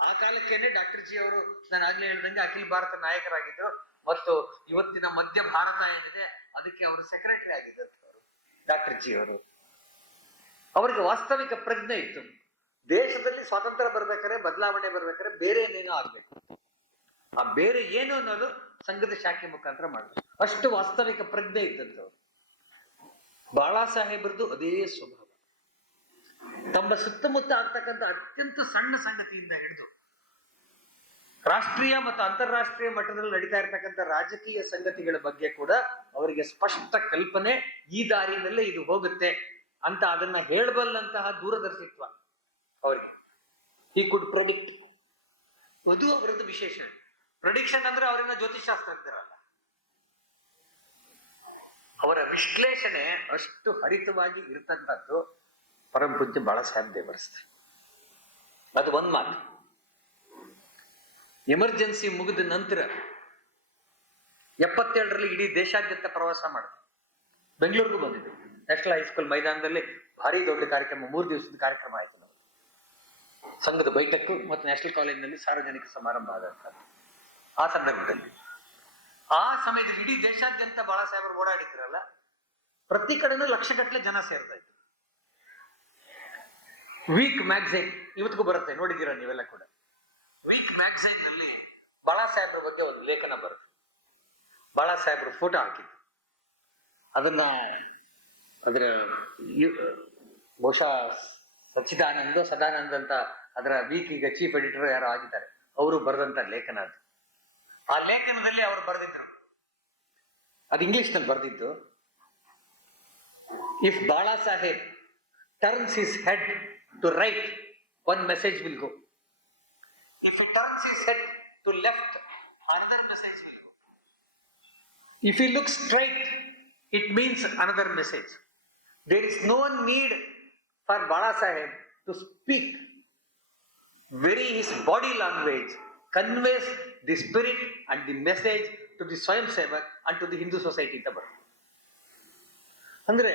ಆ ಕಾಲಕ್ಕೇನೆ ಡಾಕ್ಟರ್ ಜಿ ಅವರು ನಾನು ಆಗ್ಲೇ ಹೇಳ್ದಂಗೆ ಅಖಿಲ ಭಾರತ ನಾಯಕರಾಗಿದ್ರು ಮತ್ತು ಇವತ್ತಿನ ಮಧ್ಯ ಭಾರತ ಏನಿದೆ ಅದಕ್ಕೆ ಅವರು ಸೆಕ್ರೆಟರಿ ಆಗಿದ್ದರು ಡಾಕ್ಟರ್ ಜಿ ಅವರು. ಅವರಿಗೆ ವಾಸ್ತವಿಕ ಪ್ರಜ್ಞೆ ಇತ್ತು. ದೇಶದಲ್ಲಿ ಸ್ವಾತಂತ್ರ್ಯ ಬರ್ಬೇಕಾದ್ರೆ, ಬದಲಾವಣೆ ಬರ್ಬೇಕಾದ್ರೆ ಬೇರೆ ಏನೇನೋ ಆಗ್ಬೇಕು, ಆ ಬೇರೆ ಏನು ಅನ್ನೋದು ಸಂಘದ ಶಾಖೆ ಮುಖಾಂತರ ಮಾಡಿದ್ರು. ಅಷ್ಟು ವಾಸ್ತವಿಕ ಪ್ರಜ್ಞೆ ಇದ್ದಂಥವ್ರು. ಬಾಳಾ ಸಾಹೇಬ್ರದ್ದು ಅದೇ ಸ್ವಭಾವ. ತಮ್ಮ ಸುತ್ತಮುತ್ತ ಆಗ್ತಕ್ಕಂಥ ಅತ್ಯಂತ ಸಣ್ಣ ಸಂಗತಿಯಿಂದ ಹಿಡಿದು ರಾಷ್ಟ್ರೀಯ ಮತ್ತು ಅಂತಾರಾಷ್ಟ್ರೀಯ ಮಟ್ಟದಲ್ಲಿ ನಡೀತಾ ಇರ್ತಕ್ಕಂಥ ರಾಜಕೀಯ ಸಂಗತಿಗಳ ಬಗ್ಗೆ ಕೂಡ ಅವರಿಗೆ ಸ್ಪಷ್ಟ ಕಲ್ಪನೆ, ಈ ದಾರಿನಲ್ಲೇ ಇದು ಹೋಗುತ್ತೆ ಅಂತ ಅದನ್ನ ಹೇಳಬಲ್ಲಂತಹ ದೂರದರ್ಶಿತ್ವ ಅವರಿಗೆ. ಹಿ ಕುಡ್ ಪ್ರೆಡಿಕ್ಟ್. ಅದು ಅವರದ್ದು ವಿಶೇಷ. ಪ್ರೆಡಿಕ್ಷನ್ ಅಂದ್ರೆ ಅವರಿನ ಜ್ಯೋತಿಷಾಸ್ತ್ರಜ್ಞರಲ್ಲ, ಅವರ ವಿಶ್ಲೇಷಣೆ ಅಷ್ಟು ಹರಿತವಾಗಿ ಇರ್ತಕ್ಕಂಥದ್ದು ಪರಮ ಪೂಜ್ಯ ಬಾಳಾ ಸಾಹೇಬ್ ದೇವರಸ್ತೆ. ಅದು ಒಂದ್ ಮಾತು. ಎಮರ್ಜೆನ್ಸಿ ಮುಗಿದ ನಂತರ 77ರಲ್ಲಿ ಇಡೀ ದೇಶಾದ್ಯಂತ ಪ್ರವಾಸ ಮಾಡಿದ್ರು. ಬೆಂಗಳೂರಿಗೂ ಬಂದಿದ್ರು. ನ್ಯಾಷನಲ್ ಹೈಸ್ಕೂಲ್ ಮೈದಾನದಲ್ಲಿ ಭಾರಿ ದೊಡ್ಡ ಕಾರ್ಯಕ್ರಮ, 3 ದಿವಸದ ಕಾರ್ಯಕ್ರಮ ಆಯ್ತು. ನಾವು ಸಂಘದ ಬೈಠಕ್ ಮತ್ತು ನ್ಯಾಷನಲ್ ಕಾಲೇಜಿನಲ್ಲಿ ಸಾರ್ವಜನಿಕ ಸಮಾರಂಭ ಆದಂಥದ್ದು. ಆ ಸಂದರ್ಭದಲ್ಲಿ ಆ ಸಮಯದಲ್ಲಿ ಇಡೀ ದೇಶಾದ್ಯಂತ ಬಾಳಾ ಸಾಹೇಬರು ಓಡಾಡಿದ್ರಲ್ಲ, ಪ್ರತಿ ಕಡೆನೂ ಲಕ್ಷಗಟ್ಟಲೆ ಜನ ಸೇರ್ತಾ ಇದ್ರು. ವೀಕ್ ಮ್ಯಾಗಝೈನ್ ಇವತ್ತಿಗೂ ಬರುತ್ತೆ, ನೋಡಿದ್ದೀರಾ ನೀವೆಲ್ಲ ಕೂಡ. ವೀಕ್ ಮ್ಯಾಗಝೈನ್ ನಲ್ಲಿ ಬಾಳಾ ಸಾಹೇಬ್ರ ಬಗ್ಗೆ ಒಂದು ಲೇಖನ ಬರುತ್ತೆ. ಬಾಳಾ ಸಾಹೇಬ್ರ ಫೋಟೋ ಹಾಕಿದ್ರು. ಅದನ್ನ ಅದರ ಬಹುಶಃ ಸದಾನಂದ್ ಅಂತ ಅದರ ವೀಕ್ ಈಗ ಚೀಫ್ ಎಡಿಟರ್ ಯಾರೋ ಆಗಿದ್ದಾರೆ, ಅವರು ಬರೆದಂತ ಲೇಖನ ಅದು. ಆ ಲೇಖನದಲ್ಲಿ ಅವರು ಬರೆದಿದ್ರು, ಅದು ಇಂಗ್ಲಿಷ್ ನಲ್ಲಿ ಬರೆದಿದ್ದು, if Bala Saheb turns his head to right, one message will go. If he turns his head to left, another message will go. If he looks straight, it means another message. There is no need for Bala Saheb to speak very his body language conveys the spirit and the message to the Swayam Sevak and to the Hindu society ಅಂತ ಬರ್ತದೆ. ಅಂದ್ರೆ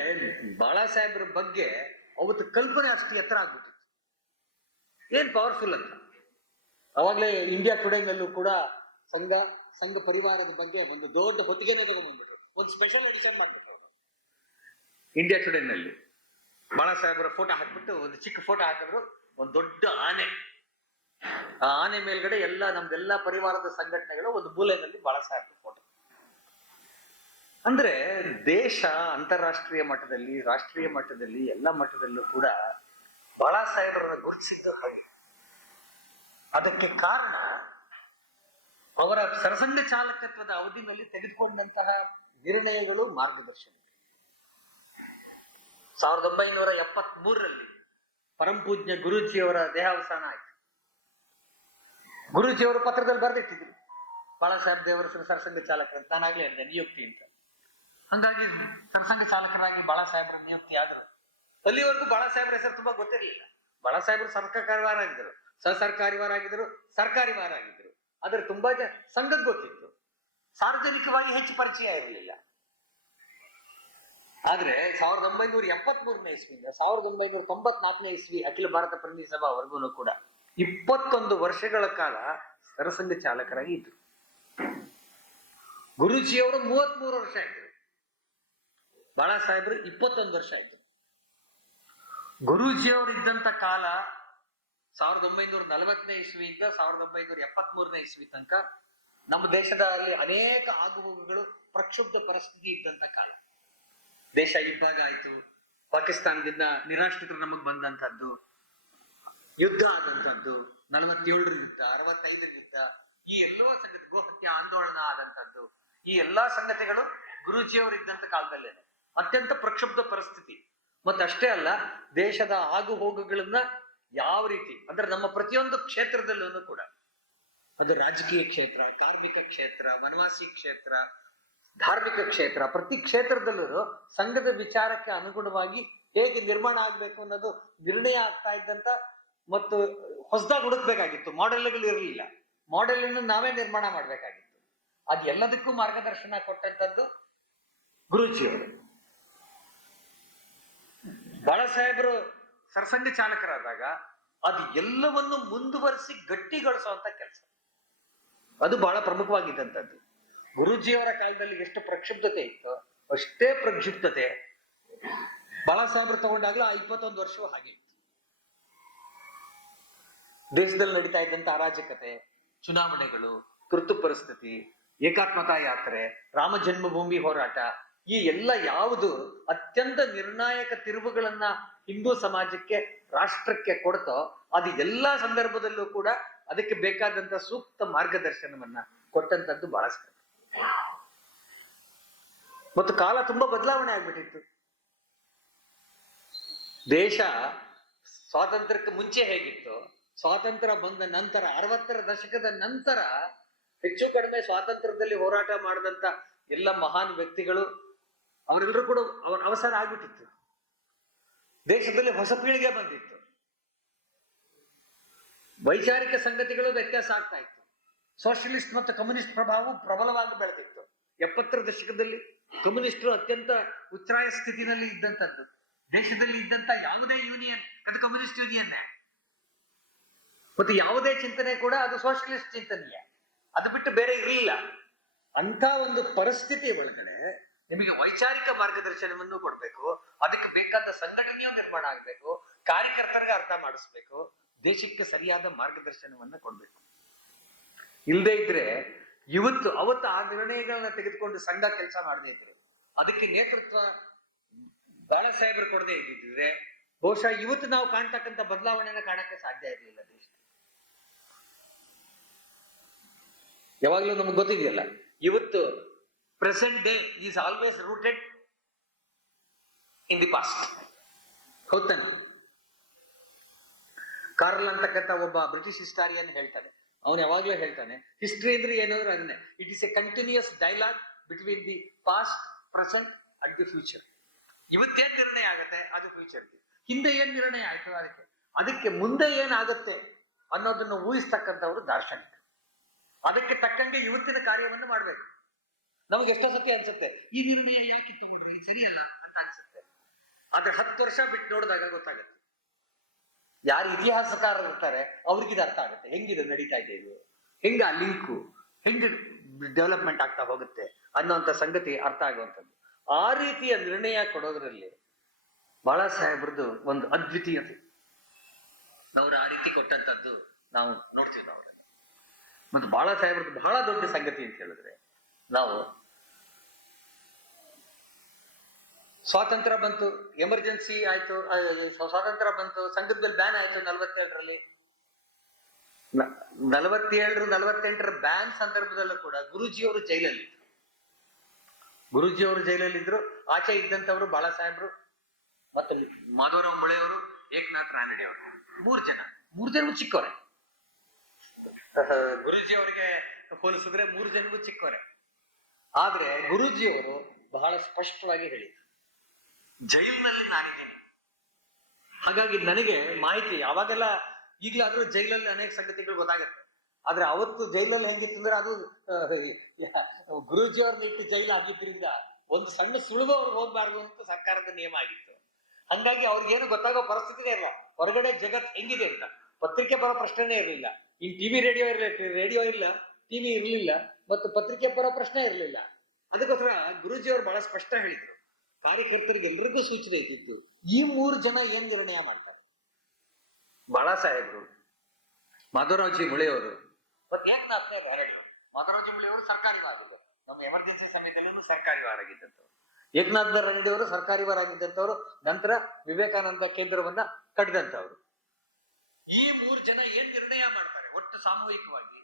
ಬಾಳಾ ಸಾಹೇಬ್ರ ಬಗ್ಗೆ ಅವತ್ತು ಕಲ್ಪನೆ ಅಷ್ಟು ಎತ್ತರ ಆಗ್ಬಿಟ್ಟಿತ್ತು, ಏನ್ ಪವರ್ಫುಲ್ ಅಂತ. ಅವಾಗಲೇ ಇಂಡಿಯಾ ಟುಡೇನಲ್ಲೂ ಕೂಡ ಸಂಘ ಪರಿವಾರದ ಬಗ್ಗೆ ಒಂದು ದೊಡ್ಡ ಹೊತ್ತಿಗೆನೆ ತಗೊಂಡ್ಬಂದ್ಬಿಟ್ರು, ಒಂದು ಸ್ಪೆಷಲ್ ಎಡಿಷನ್ ಆಗ್ಬಿಟ್ರು. ಇಂಡಿಯಾ ಟುಡೇನಲ್ಲಿ ಬಾಳಾ ಸಾಹೇಬ್ರ ಫೋಟೋ ಹಾಕ್ಬಿಟ್ಟು ಒಂದು ಚಿಕ್ಕ ಫೋಟೋ ಹಾಕಿದ್ರು, ಒಂದು ದೊಡ್ಡ ಆನೆ, ಆ ಆನೆ ಮೇಲ್ಗಡೆ ನಮ್ದೆಲ್ಲಾ ಪರಿವಾರದ ಸಂಘಟನೆಗಳು ಒಂದು ಮೂಲೆಯಲ್ಲಿ ಬಾಳಾ ಸಾಹೇಬ್ರ ಫೋಟೋ. ಅಂದ್ರೆ ದೇಶ ಅಂತಾರಾಷ್ಟ್ರೀಯ ಮಟ್ಟದಲ್ಲಿ, ರಾಷ್ಟ್ರೀಯ ಮಟ್ಟದಲ್ಲಿ, ಎಲ್ಲ ಮಟ್ಟದಲ್ಲೂ ಕೂಡ ಬಾಳಾ ಸಾಹೇಬ್ರನ್ನ ಗುರುತಿಸಿದ್ದು ಹಾಗೆ. ಅದಕ್ಕೆ ಕಾರಣ ಅವರ ಸರಸಂಘ ಚಾಲಕತ್ವದ ಅವಧಿನಲ್ಲಿ ತೆಗೆದುಕೊಂಡಂತಹ ನಿರ್ಣಯಗಳು, ಮಾರ್ಗದರ್ಶನ. 1973ರಲ್ಲಿ ಪರಮಪೂಜ್ಯ ಗುರೂಜಿಯವರ ದೇಹಾವಸಾನ ಆಯ್ತು. ಗುರೂಜಿಯವರು ಪತ್ರದಲ್ಲಿ ಬರೆದಿಟ್ಟಿದ್ರು, ಬಾಳಾ ಸಾಹೇಬ್ ದೇವರ ಸರಸಂಘ ಚಾಲಕರಂತ. ನಾನಾಗ್ಲೇ ಹೇಳಿದೆ ನಿಯುಕ್ತಿ ಅಂತ. ಹಂಗಾಗಿ ಸರಸಂಘ ಚಾಲಕರಾಗಿ ಬಾಳಾ ಸಾಹೇಬ್ರ ನಿಯುಕ್ತಿ ಆದ್ರು. ಅಲ್ಲಿವರೆಗೂ ಬಾಳಾ ಸಾಹೇಬ್ರ ಹೆಸರು ತುಂಬಾ ಗೊತ್ತಿರಲಿಲ್ಲ. ಬಾಳಾ ಸಾಹೇಬ್ರು ಸರ್ಕಾರಿವಾರ ಆಗಿದ್ರು, ಸಹಸರ್ಕಾರಿವಾರ ಆಗಿದ್ರು, ಸರ್ಕಾರಿ ವಾರ ಆಗಿದ್ರು. ಆದ್ರೆ ತುಂಬಾ ಸಂಘದ ಗೊತ್ತಿತ್ತು, ಸಾರ್ವಜನಿಕವಾಗಿ ಹೆಚ್ಚು ಪರಿಚಯ ಇರಲಿಲ್ಲ. ಆದ್ರೆ 1973ನೇ ಇಸ್ವಿಯಿಂದ 1994ನೇ ಇಸ್ವಿ ಅಖಿಲ ಭಾರತ ಪ್ರತಿನಿಧಿ ಸಭಾವರೆಗೂ ಕೂಡ 21 ವರ್ಷಗಳ ಕಾಲ ಸರಸಂಘ ಚಾಲಕರಾಗಿ ಇದ್ರು. ಗುರೂಜಿಯವರು 33 ವರ್ಷ ಇದ್ರು, ಬಾಳಾ ಸಾಹೇಬ್ರು 21 ವರ್ಷ ಇದ್ರು. ಗುರೂಜಿಯವರು ಇದ್ದಂತ ಕಾಲ 1940ನೇ ಇಸ್ವಿಯಿಂದ 1973ನೇ ಇಸ್ವಿ ತನಕ ನಮ್ಮ ದೇಶದಲ್ಲಿ ಅನೇಕ ಆಗುಹೋಗುಗಳು, ಪ್ರಕ್ಷುಬ್ಧ ಪರಿಸ್ಥಿತಿ ಇದ್ದಂತ ಕಾಲ. ದೇಶ ಇಬ್ಬಾಗ ಆಯ್ತು, ಪಾಕಿಸ್ತಾನದಿಂದ ನಿರಾಶ್ರಿತರು ನಮಗ್ ಬಂದಂತದ್ದು, ಯುದ್ಧ ಆದಂತದ್ದು, 47ರ ಯುದ್ಧ, 65ರ ಯುದ್ಧ, ಈ ಎಲ್ಲೋ ಸಂಗತಿ, ಗೋಹತ್ಯೆ ಆಂದೋಲನ ಆದಂತದ್ದು, ಈ ಎಲ್ಲಾ ಸಂಗತಿಗಳು ಗುರೂಜಿಯವರು ಇದ್ದಂತ ಕಾಲದಲ್ಲೇನೆ ಅತ್ಯಂತ ಪ್ರಕ್ಷುಬ್ಧ ಪರಿಸ್ಥಿತಿ. ಮತ್ತಷ್ಟೇ ಅಲ್ಲ, ದೇಶದ ಆಗು ಹೋಗುಗಳನ್ನ ಯಾವ ರೀತಿ ಅಂದ್ರೆ ನಮ್ಮ ಪ್ರತಿಯೊಂದು ಕ್ಷೇತ್ರದಲ್ಲೂ ಕೂಡ, ಅದು ರಾಜಕೀಯ ಕ್ಷೇತ್ರ, ಕಾರ್ಮಿಕ ಕ್ಷೇತ್ರ, ವನವಾಸಿ ಕ್ಷೇತ್ರ, ಧಾರ್ಮಿಕ ಕ್ಷೇತ್ರ, ಪ್ರತಿ ಕ್ಷೇತ್ರದಲ್ಲೂ ಸಂಘದ ವಿಚಾರಕ್ಕೆ ಅನುಗುಣವಾಗಿ ಹೇಗೆ ನಿರ್ಮಾಣ ಆಗ್ಬೇಕು ಅನ್ನೋದು ನಿರ್ಣಯ ಆಗ್ತಾ ಇದ್ದಂತ, ಮತ್ತು ಹೊಸದಾಗಿ ಹುಡುಕ್ಬೇಕಾಗಿತ್ತು. ಮಾಡೆಲ್ಗಳು ಇರಲಿಲ್ಲ, ಮಾಡೆಲ್ ಅನ್ನು ನಾವೇ ನಿರ್ಮಾಣ ಮಾಡ್ಬೇಕಾಗಿತ್ತು. ಅದ್ ಎಲ್ಲದಕ್ಕೂ ಮಾರ್ಗದರ್ಶನ ಕೊಟ್ಟಂತದ್ದು ಗುರೂಜಿಯವರು. ಬಾಳಾ ಸಾಹೇಬರು ಸರಸಂಘ ಚಾಲಕರಾದಾಗ ಅದು ಎಲ್ಲವನ್ನು ಮುಂದುವರಿಸಿ ಗಟ್ಟಿಗೊಳಿಸುವಂತ ಕೆಲಸ, ಅದು ಬಹಳ ಪ್ರಮುಖವಾಗಿದ್ದಂಥದ್ದು. ಗುರೂಜಿಯವರ ಕಾಲದಲ್ಲಿ ಎಷ್ಟು ಪ್ರಕ್ಷುಬ್ಧತೆ ಇತ್ತು, ಅಷ್ಟೇ ಪ್ರಕ್ಷುಬ್ಧತೆ ಬಾಳಾ ಸಾಹೇಬ್ರು ತಗೊಂಡಾಗ್ಲೂ 21 ವರ್ಷವೂ ಹಾಗೆ ಇತ್ತು. ದೇಶದಲ್ಲಿ ನಡೀತಾ ಇದ್ದಂತ ಅರಾಜಕತೆ, ಚುನಾವಣೆಗಳು, ತುರ್ತು ಪರಿಸ್ಥಿತಿ, ಏಕಾತ್ಮತಾ ಯಾತ್ರೆ, ರಾಮ ಜನ್ಮಭೂಮಿ ಹೋರಾಟ, ಈ ಎಲ್ಲ ಯಾವುದು ಅತ್ಯಂತ ನಿರ್ಣಾಯಕ ತಿರುವುಗಳನ್ನ ಹಿಂದೂ ಸಮಾಜಕ್ಕೆ, ರಾಷ್ಟ್ರಕ್ಕೆ ಕೊಡ್ತೋ, ಅದು ಎಲ್ಲಾ ಸಂದರ್ಭದಲ್ಲೂ ಕೂಡ ಅದಕ್ಕೆ ಬೇಕಾದಂತ ಸೂಕ್ತ ಮಾರ್ಗದರ್ಶನವನ್ನ ಕೊಟ್ಟಂತದ್ದು ಬಹಳ ಸಾಧ್ಯ. ಮತ್ತು ಕಾಲ ತುಂಬಾ ಬದಲಾವಣೆ ಆಗ್ಬಿಟ್ಟಿತ್ತು. ದೇಶ ಸ್ವಾತಂತ್ರ್ಯಕ್ಕೆ ಮುಂಚೆ ಹೇಗಿತ್ತು, ಸ್ವಾತಂತ್ರ್ಯ ಬಂದ ನಂತರ 60ರ ದಶಕದ ನಂತರ ಹೆಚ್ಚು ಕಡಿಮೆ ಸ್ವಾತಂತ್ರ್ಯದಲ್ಲಿ ಹೋರಾಟ ಮಾಡಿದಂತ ಎಲ್ಲ ಮಹಾನ್ ವ್ಯಕ್ತಿಗಳು ಅವರೆಲ್ಲರೂ ಕೂಡ ಅವ್ರ ಅವಸರ ಆಗ್ಬಿಟ್ಟಿತ್ತು. ದೇಶದಲ್ಲಿ ಹೊಸ ಪೀಳಿಗೆ ಬಂದಿತ್ತು, ವೈಚಾರಿಕ ಸಂಗತಿಗಳು ವ್ಯತ್ಯಾಸ ಆಗ್ತಾ ಇತ್ತು. ಸೋಷಿಯಲಿಸ್ಟ್ ಮತ್ತು ಕಮ್ಯುನಿಸ್ಟ್ ಪ್ರಭಾವ ಪ್ರಬಲವಾಗಿ ಬೆಳೆದಿತ್ತು. 70ರ ದಶಕದಲ್ಲಿ ಕಮ್ಯುನಿಸ್ಟರು ಅತ್ಯಂತ ಉಚ್ಛ್ರಾಯ ಸ್ಥಿತಿನಲ್ಲಿ ಇದ್ದಂಥದ್ದು. ದೇಶದಲ್ಲಿ ಇದ್ದಂತ ಯಾವುದೇ ಯೂನಿಯನ್ ಅದು ಕಮ್ಯುನಿಸ್ಟ್ ಯೂನಿಯನ್, ಮತ್ತು ಯಾವುದೇ ಚಿಂತನೆ ಕೂಡ ಅದು ಸೋಷಿಯಲಿಸ್ಟ್ ಚಿಂತನೆಯ, ಅದು ಬಿಟ್ಟು ಬೇರೆ ಇರಲಿಲ್ಲ. ಅಂತ ಒಂದು ಪರಿಸ್ಥಿತಿ ಒಳಗಡೆ ನಿಮಗೆ ವೈಚಾರಿಕ ಮಾರ್ಗದರ್ಶನವನ್ನು ಕೊಡ್ಬೇಕು, ಅದಕ್ಕೆ ಬೇಕಾದ ಸಂಘಟನೆಯೂ ನಿರ್ಮಾಣ ಆಗ್ಬೇಕು, ಕಾರ್ಯಕರ್ತರಿಗೆ ಅರ್ಥ ಮಾಡಿಸ್ಬೇಕು, ದೇಶಕ್ಕೆ ಸರಿಯಾದ ಮಾರ್ಗದರ್ಶನವನ್ನ ಕೊಡ್ಬೇಕು. ಇಲ್ಲದೆ ಇದ್ರೆ ಅವತ್ತು ಆ ನಿರ್ಣಯಗಳನ್ನ ತೆಗೆದುಕೊಂಡು ಸಂಘ ಕೆಲಸ ಮಾಡದೇ ಇದ್ರು, ಅದಕ್ಕೆ ನೇತೃತ್ವ ಬಾಳಾ ಸಾಹೇಬರು ಕೊಡದೇ ಇದ್ದಿದ್ರೆ ಬಹುಶಃ ಇವತ್ತು ನಾವು ಕಾಣ್ತಕ್ಕಂಥ ಬದಲಾವಣೆನ ಕಾಣಕ್ಕೆ ಸಾಧ್ಯ ಇರಲಿಲ್ಲ. ದೇಶ ಯಾವಾಗ್ಲೂ ನಮ್ಗೆ ಗೊತ್ತಿದೆಯಲ್ಲ, ಇವತ್ತು present day is always rooted in the past. ಹೌದಾನೆ? ಕಾರ್ಲ್ ಅಂತಕ್ಕಂಥ ಒಬ್ಬ ಬ್ರಿಟಿಷ್ ಹಿಸ್ಟಾರಿಯನ್ ಹೇಳ್ತಾನೆ, ಅವನು ಯಾವಾಗ್ಲೂ ಹೇಳ್ತಾನೆ, ಹಿಸ್ಟ್ರಿ ಅಂದ್ರೆ ಏನಾದ್ರು ಅದನ್ನೇ, it is a continuous dialogue between the past, present and the future. ಇವತ್ತೇನ್ ನಿರ್ಣಯ ಆಗತ್ತೆ ಅದು ಫ್ಯೂಚರ್, ಹಿಂದೆ ಏನ್ ನಿರ್ಣಯ ಆಯ್ತು ಅದಕ್ಕೆ ಮುಂದೆ ಏನಾಗುತ್ತೆ ಅನ್ನೋದನ್ನು ಊಹಿಸ್ತಕ್ಕಂಥವ್ರು ದಾರ್ಶನಿಕ. ಅದಕ್ಕೆ ತಕ್ಕಂಗೆ ಇವತ್ತಿನ ಕಾರ್ಯವನ್ನು ಮಾಡ್ಬೇಕು. ನಮ್ಗೆ ಎಷ್ಟೋ ಸತಿ ಅನ್ಸುತ್ತೆ ಈ ನಿರ್ಣಯ ಯಾಕೆ ತಗೊಂಡ್ರೆ ಸರಿಯಲ್ಲ ಅಂತ ಅನ್ಸುತ್ತೆ. ಆದ್ರೆ 10 ವರ್ಷ ಬಿಟ್ಟು ನೋಡಿದಾಗ ಗೊತ್ತಾಗುತ್ತೆ. ಯಾರು ಇತಿಹಾಸಕಾರರು ಇರ್ತಾರೆ ಅವ್ರಿಗಿದು ಅರ್ಥ ಆಗುತ್ತೆ, ಹೆಂಗಿದು ನಡೀತಾ ಇದೆ, ಇದು ಹೆಂಗ ಲಿಂಕು, ಹೆಂಗ ಡೆವಲಪ್ಮೆಂಟ್ ಆಗ್ತಾ ಹೋಗುತ್ತೆ ಅನ್ನೋಂಥ ಸಂಗತಿ ಅರ್ಥ ಆಗುವಂಥದ್ದು. ಆ ರೀತಿಯ ನಿರ್ಣಯ ಕೊಡೋದ್ರಲ್ಲಿ ಬಾಳಾ ಸಾಹೇಬ್ರದ್ದು ಒಂದು ಅದ್ವಿತೀಯತೆ. ನಾವು ಆ ರೀತಿ ಕೊಟ್ಟಂತದ್ದು ನಾವು ನೋಡ್ತೀವಿ ನಾವು. ಮತ್ತು ಬಾಳಾ ಸಾಹೇಬ್ರದ್ದು ಬಹಳ ದೊಡ್ಡ ಸಂಗತಿ ಅಂತ ಹೇಳಿದ್ರೆ, ನಾವು ಸ್ವಾತಂತ್ರ್ಯ ಬಂತು, ಎಮರ್ಜೆನ್ಸಿ ಆಯ್ತು, ಸ್ವಾತಂತ್ರ್ಯ ಬಂತು, ಸಂಘದ ಮೇಲೆ ಬ್ಯಾನ್ ಆಯ್ತು 47ರಲ್ಲಿ. 47-48 ಬ್ಯಾನ್ ಸಂದರ್ಭದಲ್ಲೂ ಕೂಡ ಗುರೂಜಿಯವರು ಜೈಲಲ್ಲಿದ್ರು. ಗುರೂಜಿಯವರು ಜೈಲಲ್ಲಿದ್ರು. ಆಚೆ ಇದ್ದಂಥವ್ರು ಬಾಳಾ ಸಾಹೇಬ್ರು ಮತ್ತು ಮಾಧವರಾವ್ ಮುಳೆಯವರು, ಏಕನಾಥ್ ರಾನಡೆ ಅವರು, 3 ಜನ ಚಿಕ್ಕವರೇ. ಗುರೂಜಿ ಅವರಿಗೆ ಹೋಲಿಸಿದ್ರೆ 3 ಜನಗೂ ಚಿಕ್ಕವರೇ. ಆದ್ರೆ ಗುರೂಜಿಯವರು ಬಹಳ ಸ್ಪಷ್ಟವಾಗಿ ಹೇಳಿದ್ರು, ಜೈಲಿನಲ್ಲಿ ನಾನಿದ್ದೀನಿ, ಹಾಗಾಗಿ ನನಗೆ ಮಾಹಿತಿ ಯಾವಾಗೆಲ್ಲ, ಈಗ್ಲಾದ್ರೂ ಜೈಲಲ್ಲಿ ಅನೇಕ ಸಂಗತಿಗಳು ಗೊತ್ತಾಗತ್ತೆ. ಆದ್ರೆ ಅವತ್ತು ಜೈಲಲ್ಲಿ ಹೆಂಗಿತ್ತು ಅಂದ್ರೆ, ಅದು ಗುರೂಜಿಯವ್ರನ್ನ ಇಟ್ಟು ಜೈಲು ಆಗಿದ್ರಿಂದ ಒಂದು ಸಣ್ಣ ಸುಳಿವು ಅವ್ರಿಗೆ ಹೋಗ್ಬಾರ್ದು ಅಂತ ಸರ್ಕಾರದ ನಿಯಮ ಆಗಿತ್ತು. ಹಂಗಾಗಿ ಅವ್ರಿಗೇನು ಗೊತ್ತಾಗೋ ಪರಿಸ್ಥಿತಿನೇ ಇಲ್ಲ, ಹೊರಗಡೆ ಜಗತ್ ಹೆಂಗಿದೆ ಅಂತ. ಪತ್ರಿಕೆ ಬರೋ ಪ್ರಶ್ನೆನೇ ಇರಲಿಲ್ಲ. ಇನ್ ಟಿವಿ ರೇಡಿಯೋ ಇಲ್ಲ, ಟಿವಿ ಇರ್ಲಿಲ್ಲ, ಮತ್ತು ಪತ್ರಿಕೆ ಬರೋ ಪ್ರಶ್ನೆ ಇರಲಿಲ್ಲ. ಅದಕ್ಕೋಸ್ಕರ ಗುರೂಜಿಯವರು ಬಹಳ ಸ್ಪಷ್ಟ ಹೇಳಿದ್ರು, ಕಾರ್ಯಕರ್ತರಿಗೆ ಎಲ್ರಿಗೂ ಸೂಚನೆ ಇದ್ದಿತ್ತು, ಈ 3 ಜನ ಏನ್ ನಿರ್ಣಯ ಮಾಡ್ತಾರೆ, ಬಾಳಾ ಸಾಹೇಬ್ರು, ಮಾಧವರಾವ್ಜಿ ಮುಳೆಯವರು ಮತ್ತೆ ಏಕನಾಥ್ ರಾನಡೆ. ಮಾಧವರಾವ್ಜಿ ಮುಳೆಯವರು ಸರ್ಕಾರಿವಾರಗಿದ್ದರು, ನಮ್ಮ ಎಮರ್ಜೆನ್ಸಿ ಸಮಯದಲ್ಲೂ ಸರ್ಕಾರಿವಾರಾಗಿದ್ದಂಥವ್ರು. ಏಕನಾಥ್ ರಾನಡೆ ಅವರು ಸರ್ಕಾರಿವಾರಾಗಿದ್ದಂಥವ್ರು, ನಂತರ ವಿವೇಕಾನಂದ ಕೇಂದ್ರವನ್ನ ಕಟ್ಟಿದಂಥವ್ರು. ಈ 3 ಜನ ಏನ್ ನಿರ್ಣಯ ಮಾಡ್ತಾರೆ ಒಟ್ಟು ಸಾಮೂಹಿಕವಾಗಿ,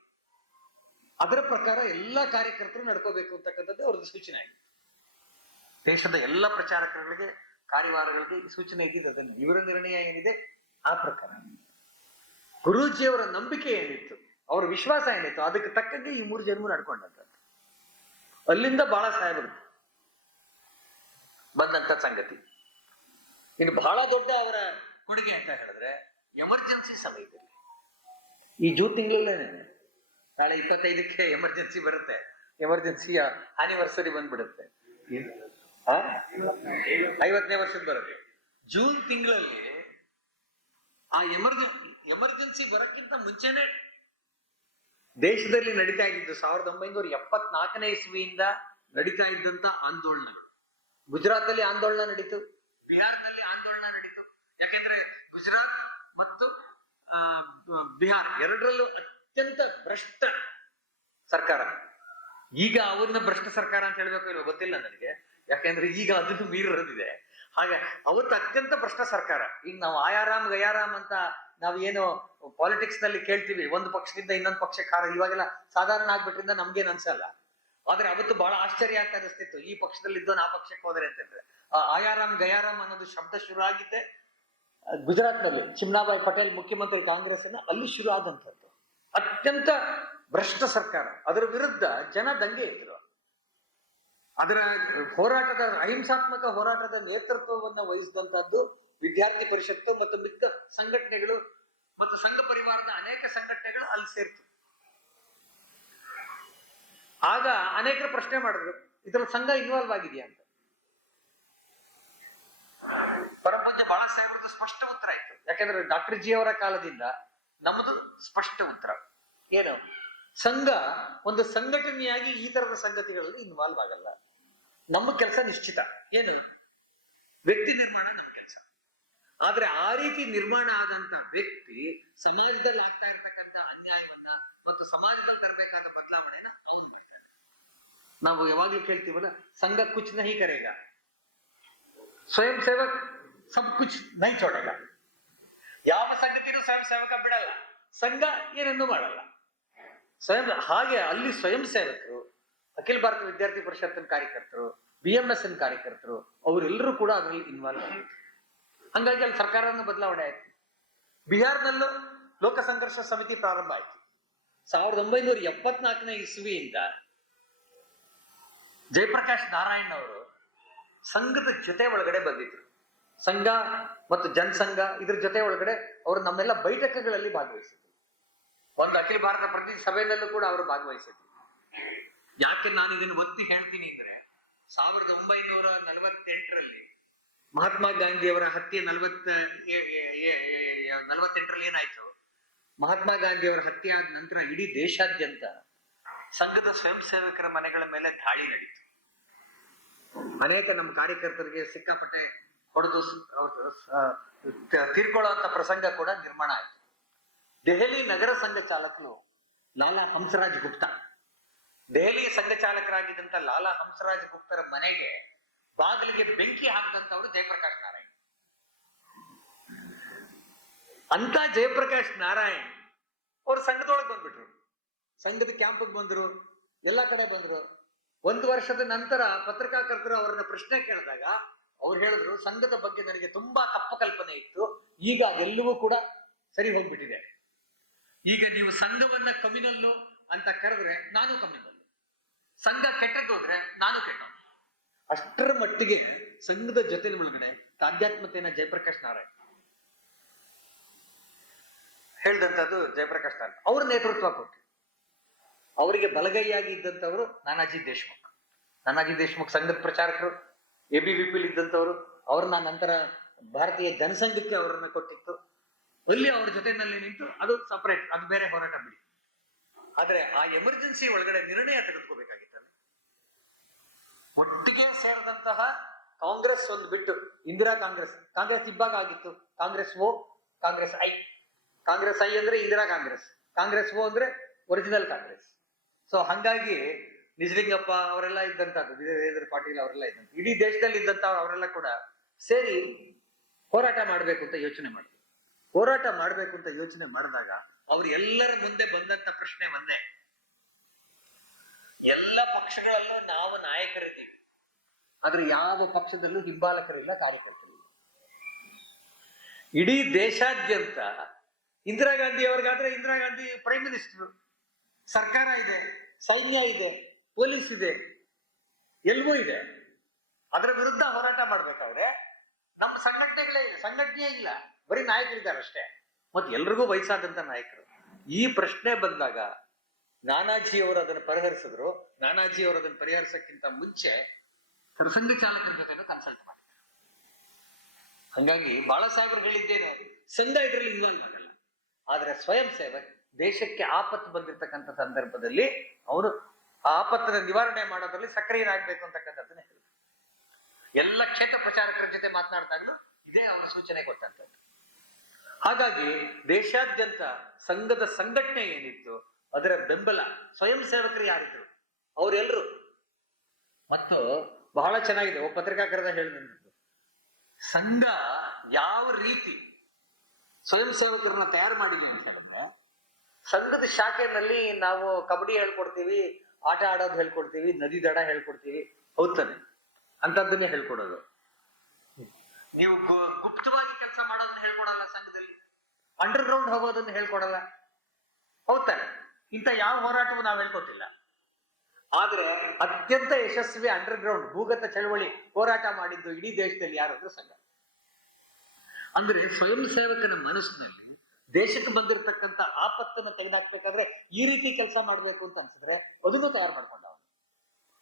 ಅದರ ಪ್ರಕಾರ ಎಲ್ಲಾ ಕಾರ್ಯಕರ್ತರು ನಡ್ಕೋಬೇಕು ಅಂತಕ್ಕಂಥದ್ದು ಅವ್ರದ್ದು ಸೂಚನೆ ಆಗಿದೆ. ದೇಶದ ಎಲ್ಲ ಪ್ರಚಾರಕರುಗಳಿಗೆ, ಕಾರ್ಯವಾರಗಳಿಗೆ ಈ ಸೂಚನೆ ಇದ್ದಿದ್ದು ಅದನ್ನು. ಇವರ ನಿರ್ಣಯ ಏನಿದೆ ಆ ಪ್ರಕಾರ, ಗುರೂಜಿಯವರ ನಂಬಿಕೆ ಏನಿತ್ತು, ಅವರ ವಿಶ್ವಾಸ ಏನಿತ್ತು, ಅದಕ್ಕೆ ತಕ್ಕಂಗೆ ಈ 3 ಜನರು ನಡ್ಕೊಂಡಂಥದ್ದು. ಅಲ್ಲಿಂದ ಬಾಳಾ ಸಾಹೇಬರು ಬಂದಂತ ಸಂಗತಿ. ಇನ್ನು ಬಹಳ ದೊಡ್ಡ ಅವರ ಕೊಡುಗೆ ಅಂತ ಹೇಳಿದ್ರೆ, ಎಮರ್ಜೆನ್ಸಿ ಸಮಯದಲ್ಲಿ, ಈ ಜೂನ್ ತಿಂಗಳಲ್ಲೇನೆ, ನಾಳೆ 25ಕ್ಕೆ ಎಮರ್ಜೆನ್ಸಿ ಬರುತ್ತೆ, ಎಮರ್ಜೆನ್ಸಿಯ ಆನಿವರ್ಸರಿ ಬಂದ್ಬಿಡುತ್ತೆ, 50ನೇ ವರ್ಷದ ಬರುತ್ತೆ. ಜೂನ್ ತಿಂಗಳಲ್ಲಿ ಆ ಎಮರ್ಜೆನ್ಸಿ ಬರಕ್ಕಿಂತ ಮುಂಚೆನೆ ದೇಶದಲ್ಲಿ ನಡೀತಾ ಇದ್ದಿದ್ದು 1974ನೇ ಇಸ್ವಿಯಿಂದ ನಡೀತಾ ಇದ್ದಂತ ಆಂದೋಲನಗಳು. ಗುಜರಾತ್ ಅಲ್ಲಿ ಆಂದೋಲನ ನಡೀತು, ಬಿಹಾರದಲ್ಲಿ ಆಂದೋಲನ ನಡೀತು. ಯಾಕೆಂದ್ರೆ ಗುಜರಾತ್ ಮತ್ತು ಬಿಹಾರ್ ಎರಡರಲ್ಲೂ ಅತ್ಯಂತ ಭ್ರಷ್ಟ ಸರ್ಕಾರ. ಈಗ ಅವ್ರನ್ನ ಭ್ರಷ್ಟ ಸರ್ಕಾರ ಅಂತ ಹೇಳ್ಬೇಕು ಇಲ್ವೋ ಗೊತ್ತಿಲ್ಲ ನನಗೆ, ಯಾಕೆಂದ್ರೆ ಈಗ ಅದನ್ನು ಮೀರಿರೋದಿದೆ. ಹಾಗೆ ಅವತ್ತು ಅತ್ಯಂತ ಭ್ರಷ್ಟ ಸರ್ಕಾರ. ಈಗ ನಾವು ಆಯಾರಾಮ್ ಗಯಾರಾಮ್ ಅಂತ ನಾವೇನು ಪಾಲಿಟಿಕ್ಸ್ ನಲ್ಲಿ ಕೇಳ್ತೀವಿ, ಒಂದು ಪಕ್ಷದಿಂದ ಇನ್ನೊಂದು ಪಕ್ಷಕ್ಕೆ ಇವಾಗೆಲ್ಲ ಸಾಧಾರಣ ಆಗ್ಬಿಟ್ರಿಂದ ನಮ್ಗೇನ್ ಅನ್ಸಲ್ಲ. ಆದ್ರೆ ಅವತ್ತು ಬಹಳ ಆಶ್ಚರ್ಯ ಅಂತ ಅನಿಸ್ತಿತ್ತು, ಈ ಪಕ್ಷದಲ್ಲಿ ಇದ್ದವನು ಆ ಪಕ್ಷಕ್ಕೆ ಹೋದರೆ ಅಂತಂದ್ರೆ. ಆ ಆಯಾರಾಮ್ ಗಯಾರಾಮ್ ಅನ್ನೋದು ಶಬ್ದ ಶುರು ಆಗಿದ್ದೆ ಗುಜರಾತ್ ನಲ್ಲಿ, ಚಿಮ್ನಾಬಾಯಿ ಪಟೇಲ್ ಮುಖ್ಯಮಂತ್ರಿ ಕಾಂಗ್ರೆಸ್ನ ಅಲ್ಲಿ ಶುರು ಆದಂಥದ್ದು. ಅತ್ಯಂತ ಭ್ರಷ್ಟ ಸರ್ಕಾರ, ಅದರ ವಿರುದ್ಧ ಜನ ದಂಗೆ ಇದ್ರು. ಅದರ ಹೋರಾಟದ, ಅಹಿಂಸಾತ್ಮಕ ಹೋರಾಟದ ನೇತೃತ್ವವನ್ನು ವಹಿಸಿದಂತದ್ದು ವಿದ್ಯಾರ್ಥಿ ಪರಿಷತ್ತು ಮತ್ತು ಮಿಕ್ಕ ಸಂಘಟನೆಗಳು ಮತ್ತು ಸಂಘ ಪರಿವಾರದ ಅನೇಕ ಸಂಘಟನೆಗಳು ಅಲ್ಲಿ ಸೇರ್ತು. ಆಗ ಅನೇಕರು ಪ್ರಶ್ನೆ ಮಾಡಿದ್ರು, ಇದ್ರಲ್ಲಿ ಸಂಘ ಇನ್ವಾಲ್ವ್ ಆಗಿದೆಯಾ ಅಂತ. ಪರಪೂಜ್ಯ ಬಾಳಾ ಸಾಹೇಬ್ರದ್ದು ಸ್ಪಷ್ಟ ಉತ್ತರ ಇತ್ತು. ಯಾಕೆಂದ್ರೆ ಡಾಕ್ಟರ್ ಜಿ ಅವರ ಕಾಲದಿಂದ ನಮ್ಮದು ಸ್ಪಷ್ಟ ಉತ್ತರ ಏನು, ಸಂಘ ಒಂದು ಸಂಘಟನೆಯಾಗಿ ಈ ತರದ ಸಂಗತಿಗಳಲ್ಲಿ ಇನ್ವಾಲ್ವ್ ಆಗಲ್ಲ. ನಮ್ಮ ಕೆಲಸ ನಿಶ್ಚಿತ ಏನು, ವ್ಯಕ್ತಿ ನಿರ್ಮಾಣ ನಮ್ಮ ಕೆಲಸ. ಆದ್ರೆ ಆ ರೀತಿ ನಿರ್ಮಾಣ ಆದಂತ ವ್ಯಕ್ತಿ ಸಮಾಜದಲ್ಲಿ ಆಗ್ತಾ ಇರ್ತಕ್ಕಂಥ ಅನ್ಯಾಯವನ್ನ ಮತ್ತು ಸಮಾಜದಲ್ಲಿ ತರಬೇಕಾದ ಬದಲಾವಣೆನ ಅವನು ಮಾಡ್ತಾನೆ. ನಾವು ಯಾವಾಗ್ಲೂ ಕೇಳ್ತೀವಲ್ಲ, ಸಂಘ ಕುಚ್ ನಹಿ ಕರೇಗ, ಸ್ವಯಂ ಸೇವಕ್ ಸಬ್ ಕುಚ್ ನಹಿ ಚೋಡೇಗ. ಯಾವ ಸಂಗತಿನೂ ಸ್ವಯಂ ಸೇವಕ ಬಿಡಲ್ಲ, ಸಂಘ ಏನನ್ನೂ ಮಾಡಲ್ಲ. ಹಾಗೆ ಅಲ್ಲಿ ಸ್ವಯಂ ಸೇವಕರು, ಅಖಿಲ ಭಾರತ ವಿದ್ಯಾರ್ಥಿ ಪರಿಷತ್ತಿನ ಕಾರ್ಯಕರ್ತರು, BMS ಕಾರ್ಯಕರ್ತರು, ಅವರೆಲ್ಲರೂ ಕೂಡ ಅದರಲ್ಲಿ ಇನ್ವಾಲ್ವ್ ಆಗಿತ್ತು. ಹಂಗಾಗಿ ಅಲ್ಲಿ ಸರ್ಕಾರವನ್ನು ಬದಲಾವಣೆ ಆಯ್ತು. ಬಿಹಾರ್ನಲ್ಲೂ ಲೋಕ ಸಂಘರ್ಷ ಸಮಿತಿ ಪ್ರಾರಂಭ ಆಯ್ತು. 1974ನೇ ಇಸ್ವಿಯಿಂದ ಜಯಪ್ರಕಾಶ್ ನಾರಾಯಣ್ ಅವರು ಸಂಘದ ಜೊತೆ ಒಳಗಡೆ ಬಂದಿದ್ರು. ಸಂಘ ಮತ್ತು ಜನಸಂಘ ಇದ್ರ ಜೊತೆ ಒಳಗಡೆ ಅವರು ನಮ್ಮೆಲ್ಲ ಬೈಠಕಗಳಲ್ಲಿ ಭಾಗವಹಿಸಿದ್ರು. ಒಂದು ಅಖಿಲ ಭಾರತ ಪ್ರತಿನಿಧಿ ಸಭೆಯಲ್ಲೂ ಕೂಡ ಅವರು ಭಾಗವಹಿಸಿದ್ರು. ಯಾಕೆ ನಾನು ಇದನ್ನು ಒತ್ತಿ ಹೇಳ್ತೀನಿ ಅಂದ್ರೆ 1948ರಲ್ಲಿ ಮಹಾತ್ಮ ಗಾಂಧಿಯವರ ಹತ್ಯೆ 48ರಲ್ಲಿ ಏನಾಯ್ತು, ಮಹಾತ್ಮ ಗಾಂಧಿಯವರ ಹತ್ಯೆ ಆದ ನಂತರ ಇಡೀ ದೇಶಾದ್ಯಂತ ಸಂಘದ ಸ್ವಯಂ ಸೇವಕರ ಮನೆಗಳ ಮೇಲೆ ದಾಳಿ ನಡೀತು. ಅನೇಕ ನಮ್ಮ ಕಾರ್ಯಕರ್ತರಿಗೆ ಸಿಕ್ಕಾಪಟ್ಟೆ ಹೊಡೆದು ತೀರ್ಕೊಳ್ಳುವಂತ ಪ್ರಸಂಗ ಕೂಡ ನಿರ್ಮಾಣ ಆಯ್ತು. ದೆಹಲಿ ನಗರ ಸಂಘ ಚಾಲಕರು ಲಾಲಾ ಹಂಸರಾಜ್ ಗುಪ್ತಾ, ದೆಹಲಿ ಸಂಘ ಚಾಲಕರಾಗಿದ್ದಂತ ಲಾಲಾ ಹಂಸರಾಜ್ ಗುಪ್ತರ ಮನೆಗೆ ಬಾಗಿಲಿಗೆ ಬೆಂಕಿ ಹಾಕಿದಂತವ್ರು ಜಯಪ್ರಕಾಶ್ ನಾರಾಯಣ್. ಅಂತ ಜಯಪ್ರಕಾಶ್ ನಾರಾಯಣ್ ಅವ್ರು ಸಂಘದೊಳಗೆ ಬಂದ್ಬಿಟ್ರು, ಸಂಘದ ಕ್ಯಾಂಪ್ಗೆ ಬಂದ್ರು, ಎಲ್ಲಾ ಕಡೆ ಬಂದ್ರು. 1 ವರ್ಷದ ನಂತರ ಪತ್ರಿಕಾಕರ್ತರು ಅವರನ್ನ ಪ್ರಶ್ನೆ ಕೇಳಿದಾಗ ಅವ್ರು ಹೇಳಿದ್ರು, ಸಂಘದ ಬಗ್ಗೆ ನನಗೆ ತುಂಬಾ ತಪ್ಪು ಕಲ್ಪನೆ ಇತ್ತು, ಈಗ ಅದೆಲ್ಲವೂ ಕೂಡ ಸರಿ ಹೋಗ್ಬಿಟ್ಟಿದೆ. ಈಗ ನೀವು ಸಂಘವನ್ನ ಕಮ್ಯುನಲ್ಲು ಅಂತ ಕರೆದ್ರೆ ನಾನು ಕಮ್ಯುನಲ್ಲು, ಸಂಘ ಕೆಟ್ಟದ್ದೋದ್ರೆ ನಾನು ಕೆಟ್ಟ. ಅಷ್ಟರ ಮಟ್ಟಿಗೆ ಸಂಘದ ಜೊತೆ ಒಳಗಡೆ ತಾಧ್ಯಾತ್ಮತೆಯನ್ನ ಜಯಪ್ರಕಾಶ್ ನಾರಾಯಣ್ ಹೇಳ್ದಂತದ್ದು. ಜಯಪ್ರಕಾಶ್ ನಾರಾಯಣ್ ಅವ್ರ ನೇತೃತ್ವ ಕೊಟ್ಟು ಅವರಿಗೆ ಬಲಗೈಯಾಗಿ ಇದ್ದಂಥವ್ರು ನಾನಾಜಿ ದೇಶ್ಮುಖ್. ನಾನಾಜಿ ದೇಶ್ಮುಖ್ ಸಂಘದ ಪ್ರಚಾರಕರು, ABVP ಇದ್ದಂಥವ್ರು. ಅವ್ರನ್ನ ನಂತರ ಭಾರತೀಯ ಜನಸಂಘಕ್ಕೆ ಅವರನ್ನ ಕೊಟ್ಟಿತ್ತು. ಅಲ್ಲಿ ಅವ್ರ ಜೊತೆನಲ್ಲಿ ನಿಂತು ಅದು ಸಪರೇಟ್, ಅದು ಬೇರೆ ಹೋರಾಟ ಬಿಡಿ. ಆದ್ರೆ ಆ ಎಮರ್ಜೆನ್ಸಿ ಒಳಗಡೆ ನಿರ್ಣಯ ತೆಗೆದುಕೋಬೇಕಾಗಿತ್ತಲ್ಲ. ಒಟ್ಟಿಗೆ ಸೇರಿದಂತಹ ಕಾಂಗ್ರೆಸ್ ಒಂದು ಬಿಟ್ಟು ಇಂದಿರಾ ಕಾಂಗ್ರೆಸ್ ಇಬ್ಬಾಗ ಆಗಿತ್ತು. ಕಾಂಗ್ರೆಸ್ ಓ, ಕಾಂಗ್ರೆಸ್ ಐ. ಕಾಂಗ್ರೆಸ್ ಐ ಅಂದ್ರೆ ಇಂದಿರಾ ಕಾಂಗ್ರೆಸ್ ಓ ಅಂದ್ರೆ ಒರಿಜಿನಲ್ ಕಾಂಗ್ರೆಸ್. ಸೊ ಹಂಗಾಗಿ ನಿಜಲಿಂಗಪ್ಪ ಅವರೆಲ್ಲ ಇದ್ದಂತದ್ದು, ವೀರೇಂದ್ರ ಪಾಟೀಲ್ ಅವರೆಲ್ಲ ಇದ್ದಂತ, ಇಡೀ ದೇಶದಲ್ಲಿ ಇದ್ದಂತ ಅವರೆಲ್ಲ ಕೂಡ ಸೇರಿ ಹೋರಾಟ ಮಾಡ್ಬೇಕು ಅಂತ ಯೋಚನೆ ಮಾಡಿದ್ರು. ಹೋರಾಟ ಮಾಡ್ಬೇಕು ಅಂತ ಯೋಚನೆ ಮಾಡಿದಾಗ ಅವ್ರು ಎಲ್ಲರ ಮುಂದೆ ಬಂದಂತ ಪ್ರಶ್ನೆ ಒಂದೇ, ಎಲ್ಲ ಪಕ್ಷಗಳಲ್ಲೂ ನಾವು ನಾಯಕರಿದ್ದೀವಿ, ಆದ್ರೆ ಯಾವ ಪಕ್ಷದಲ್ಲೂ ಹಿಂಬಾಲಕರಿಲ್ಲ, ಕಾರ್ಯಕರ್ತರಿಲ್ಲ. ಇಡೀ ದೇಶಾದ್ಯಂತ ಇಂದಿರಾ ಗಾಂಧಿ ಅವ್ರಿಗಾದ್ರೆ ಇಂದಿರಾ ಗಾಂಧಿ ಪ್ರೈಮ್ ಮಿನಿಸ್ಟರ್, ಸರ್ಕಾರ ಇದೆ, ಸೈನ್ಯ ಇದೆ, ಪೊಲೀಸ್ ಇದೆ, ಎಲ್ವೂ ಇದೆ. ಅದರ ವಿರುದ್ಧ ಹೋರಾಟ ಮಾಡ್ಬೇಕಾದ್ರೆ ನಮ್ಮ ಸಂಘಟನೆ ಇಲ್ಲ, ಬರೀ ನಾಯಕರಿದ್ದಾರೆ ಅಷ್ಟೇ, ಮತ್ತೆ ಎಲ್ರಿಗೂ ವಯಸ್ಸಾದಂತ ನಾಯಕರು. ಈ ಪ್ರಶ್ನೆ ಬಂದಾಗ ನಾನಾಜಿ ಅವರು ಅದನ್ನು ಪರಿಹರಿಸಿದ್ರು. ನಾನಾಜಿ ಅವರು ಅದನ್ನು ಪರಿಹರಿಸಕ್ಕಿಂತ ಮುಂಚೆ ಸಂಘ ಚಾಲಕರ ಜೊತೆ ಕನ್ಸಲ್ಟ್ ಮಾಡಿದ್ರು. ಹಂಗಾಗಿ ಬಾಳಾ ಸಾಹೇಬರು ಹೇಳಿದ್ದೇನೆ, ಸಂಘ ಇದರಲ್ಲಿ ಇನ್ವಾಲ್ವ್ ಆಗಲ್ಲ, ಆದ್ರೆ ಸ್ವಯಂ ಸೇವಕ್ ದೇಶಕ್ಕೆ ಆಪತ್ತು ಬಂದಿರತಕ್ಕಂಥ ಸಂದರ್ಭದಲ್ಲಿ ಅವನು ಆ ಆಪತ್ತನ್ನ ನಿವಾರಣೆ ಮಾಡೋದ್ರಲ್ಲಿ ಸಕ್ರಿಯರಾಗಬೇಕು ಅಂತಕ್ಕಂಥದ್ದನ್ನ ಹೇಳಿದ್ರು. ಎಲ್ಲ ಕ್ಷೇತ್ರ ಪ್ರಚಾರಕರ ಜೊತೆ ಮಾತನಾಡಿದಾಗಲೂ ಇದೇ ಅವನ ಸೂಚನೆ ಕೊಟ್ಟಂತದ್ದು. ಹಾಗಾಗಿ ದೇಶಾದ್ಯಂತ ಸಂಘದ ಸಂಘಟನೆ ಏನಿತ್ತು ಅದರ ಬೆಂಬಲ ಸ್ವಯಂ ಸೇವಕರು ಯಾರಿದ್ರು ಅವರೆಲ್ಲರೂ. ಮತ್ತು ಬಹಳ ಚೆನ್ನಾಗಿದೆ, ಒಬ್ಬ ಪತ್ರಿಕಾಕರದ ಹೇಳಿದಂಥದ್ದು, ಸಂಘ ಯಾವ ರೀತಿ ಸ್ವಯಂ ಸೇವಕರನ್ನ ತಯಾರು ಮಾಡಿದೆ ಅಂತ ಹೇಳಿದ್ರೆ, ಸಂಘದ ಶಾಖೆಯಲ್ಲಿ ನಾವು ಕಬಡ್ಡಿ ಹೇಳ್ಕೊಡ್ತೀವಿ, ಆಟ ಆಡೋದು ಹೇಳ್ಕೊಡ್ತೀವಿ, ನದಿ ದಡ ಹೇಳ್ಕೊಡ್ತೀವಿ, ಹೌದಾನೆ, ಅಂತದ್ದನ್ನೇ ಹೇಳ್ಕೊಡೋದು. ನೀವು ಗುಪ್ತವಾಗಿ ಕೆಲಸ ಮಾಡೋದನ್ನ ಹೇಳ್ಕೊಡಲ್ಲ, ಸಂಘದಲ್ಲಿ ಅಂಡರ್ ಗ್ರೌಂಡ್ ಹೋಗೋದನ್ನ ಹೇಳ್ಕೊಡಲ್ಲ, ಹೌದಾನೆ. ಇಂಥ ಯಾವ ಹೋರಾಟವೂ ನಾವು ಹೇಳ್ಕೊಟ್ಟಿಲ್ಲ. ಆದ್ರೆ ಅತ್ಯಂತ ಯಶಸ್ವಿ ಅಂಡರ್ ಗ್ರೌಂಡ್ ಭೂಗತ ಚಳವಳಿ ಹೋರಾಟ ಮಾಡಿದ್ದು ಇಡೀ ದೇಶದಲ್ಲಿ ಯಾರಾದ್ರೂ ಸಂಘ. ಅಂದ್ರೆ ಸ್ವಯಂ ಸೇವಕನ ಮನಸ್ಸಿನಲ್ಲಿ ದೇಶಕ್ಕೆ ಬಂದಿರತಕ್ಕಂಥ ಆಪತ್ತನ್ನು ತೆಗೆದಾಕ್ಬೇಕಾದ್ರೆ ಈ ರೀತಿ ಕೆಲಸ ಮಾಡ್ಬೇಕು ಅಂತ ಅನ್ಸಿದ್ರೆ ಅದನ್ನು ತಯಾರು ಮಾಡ್ಕೊಂಡವ.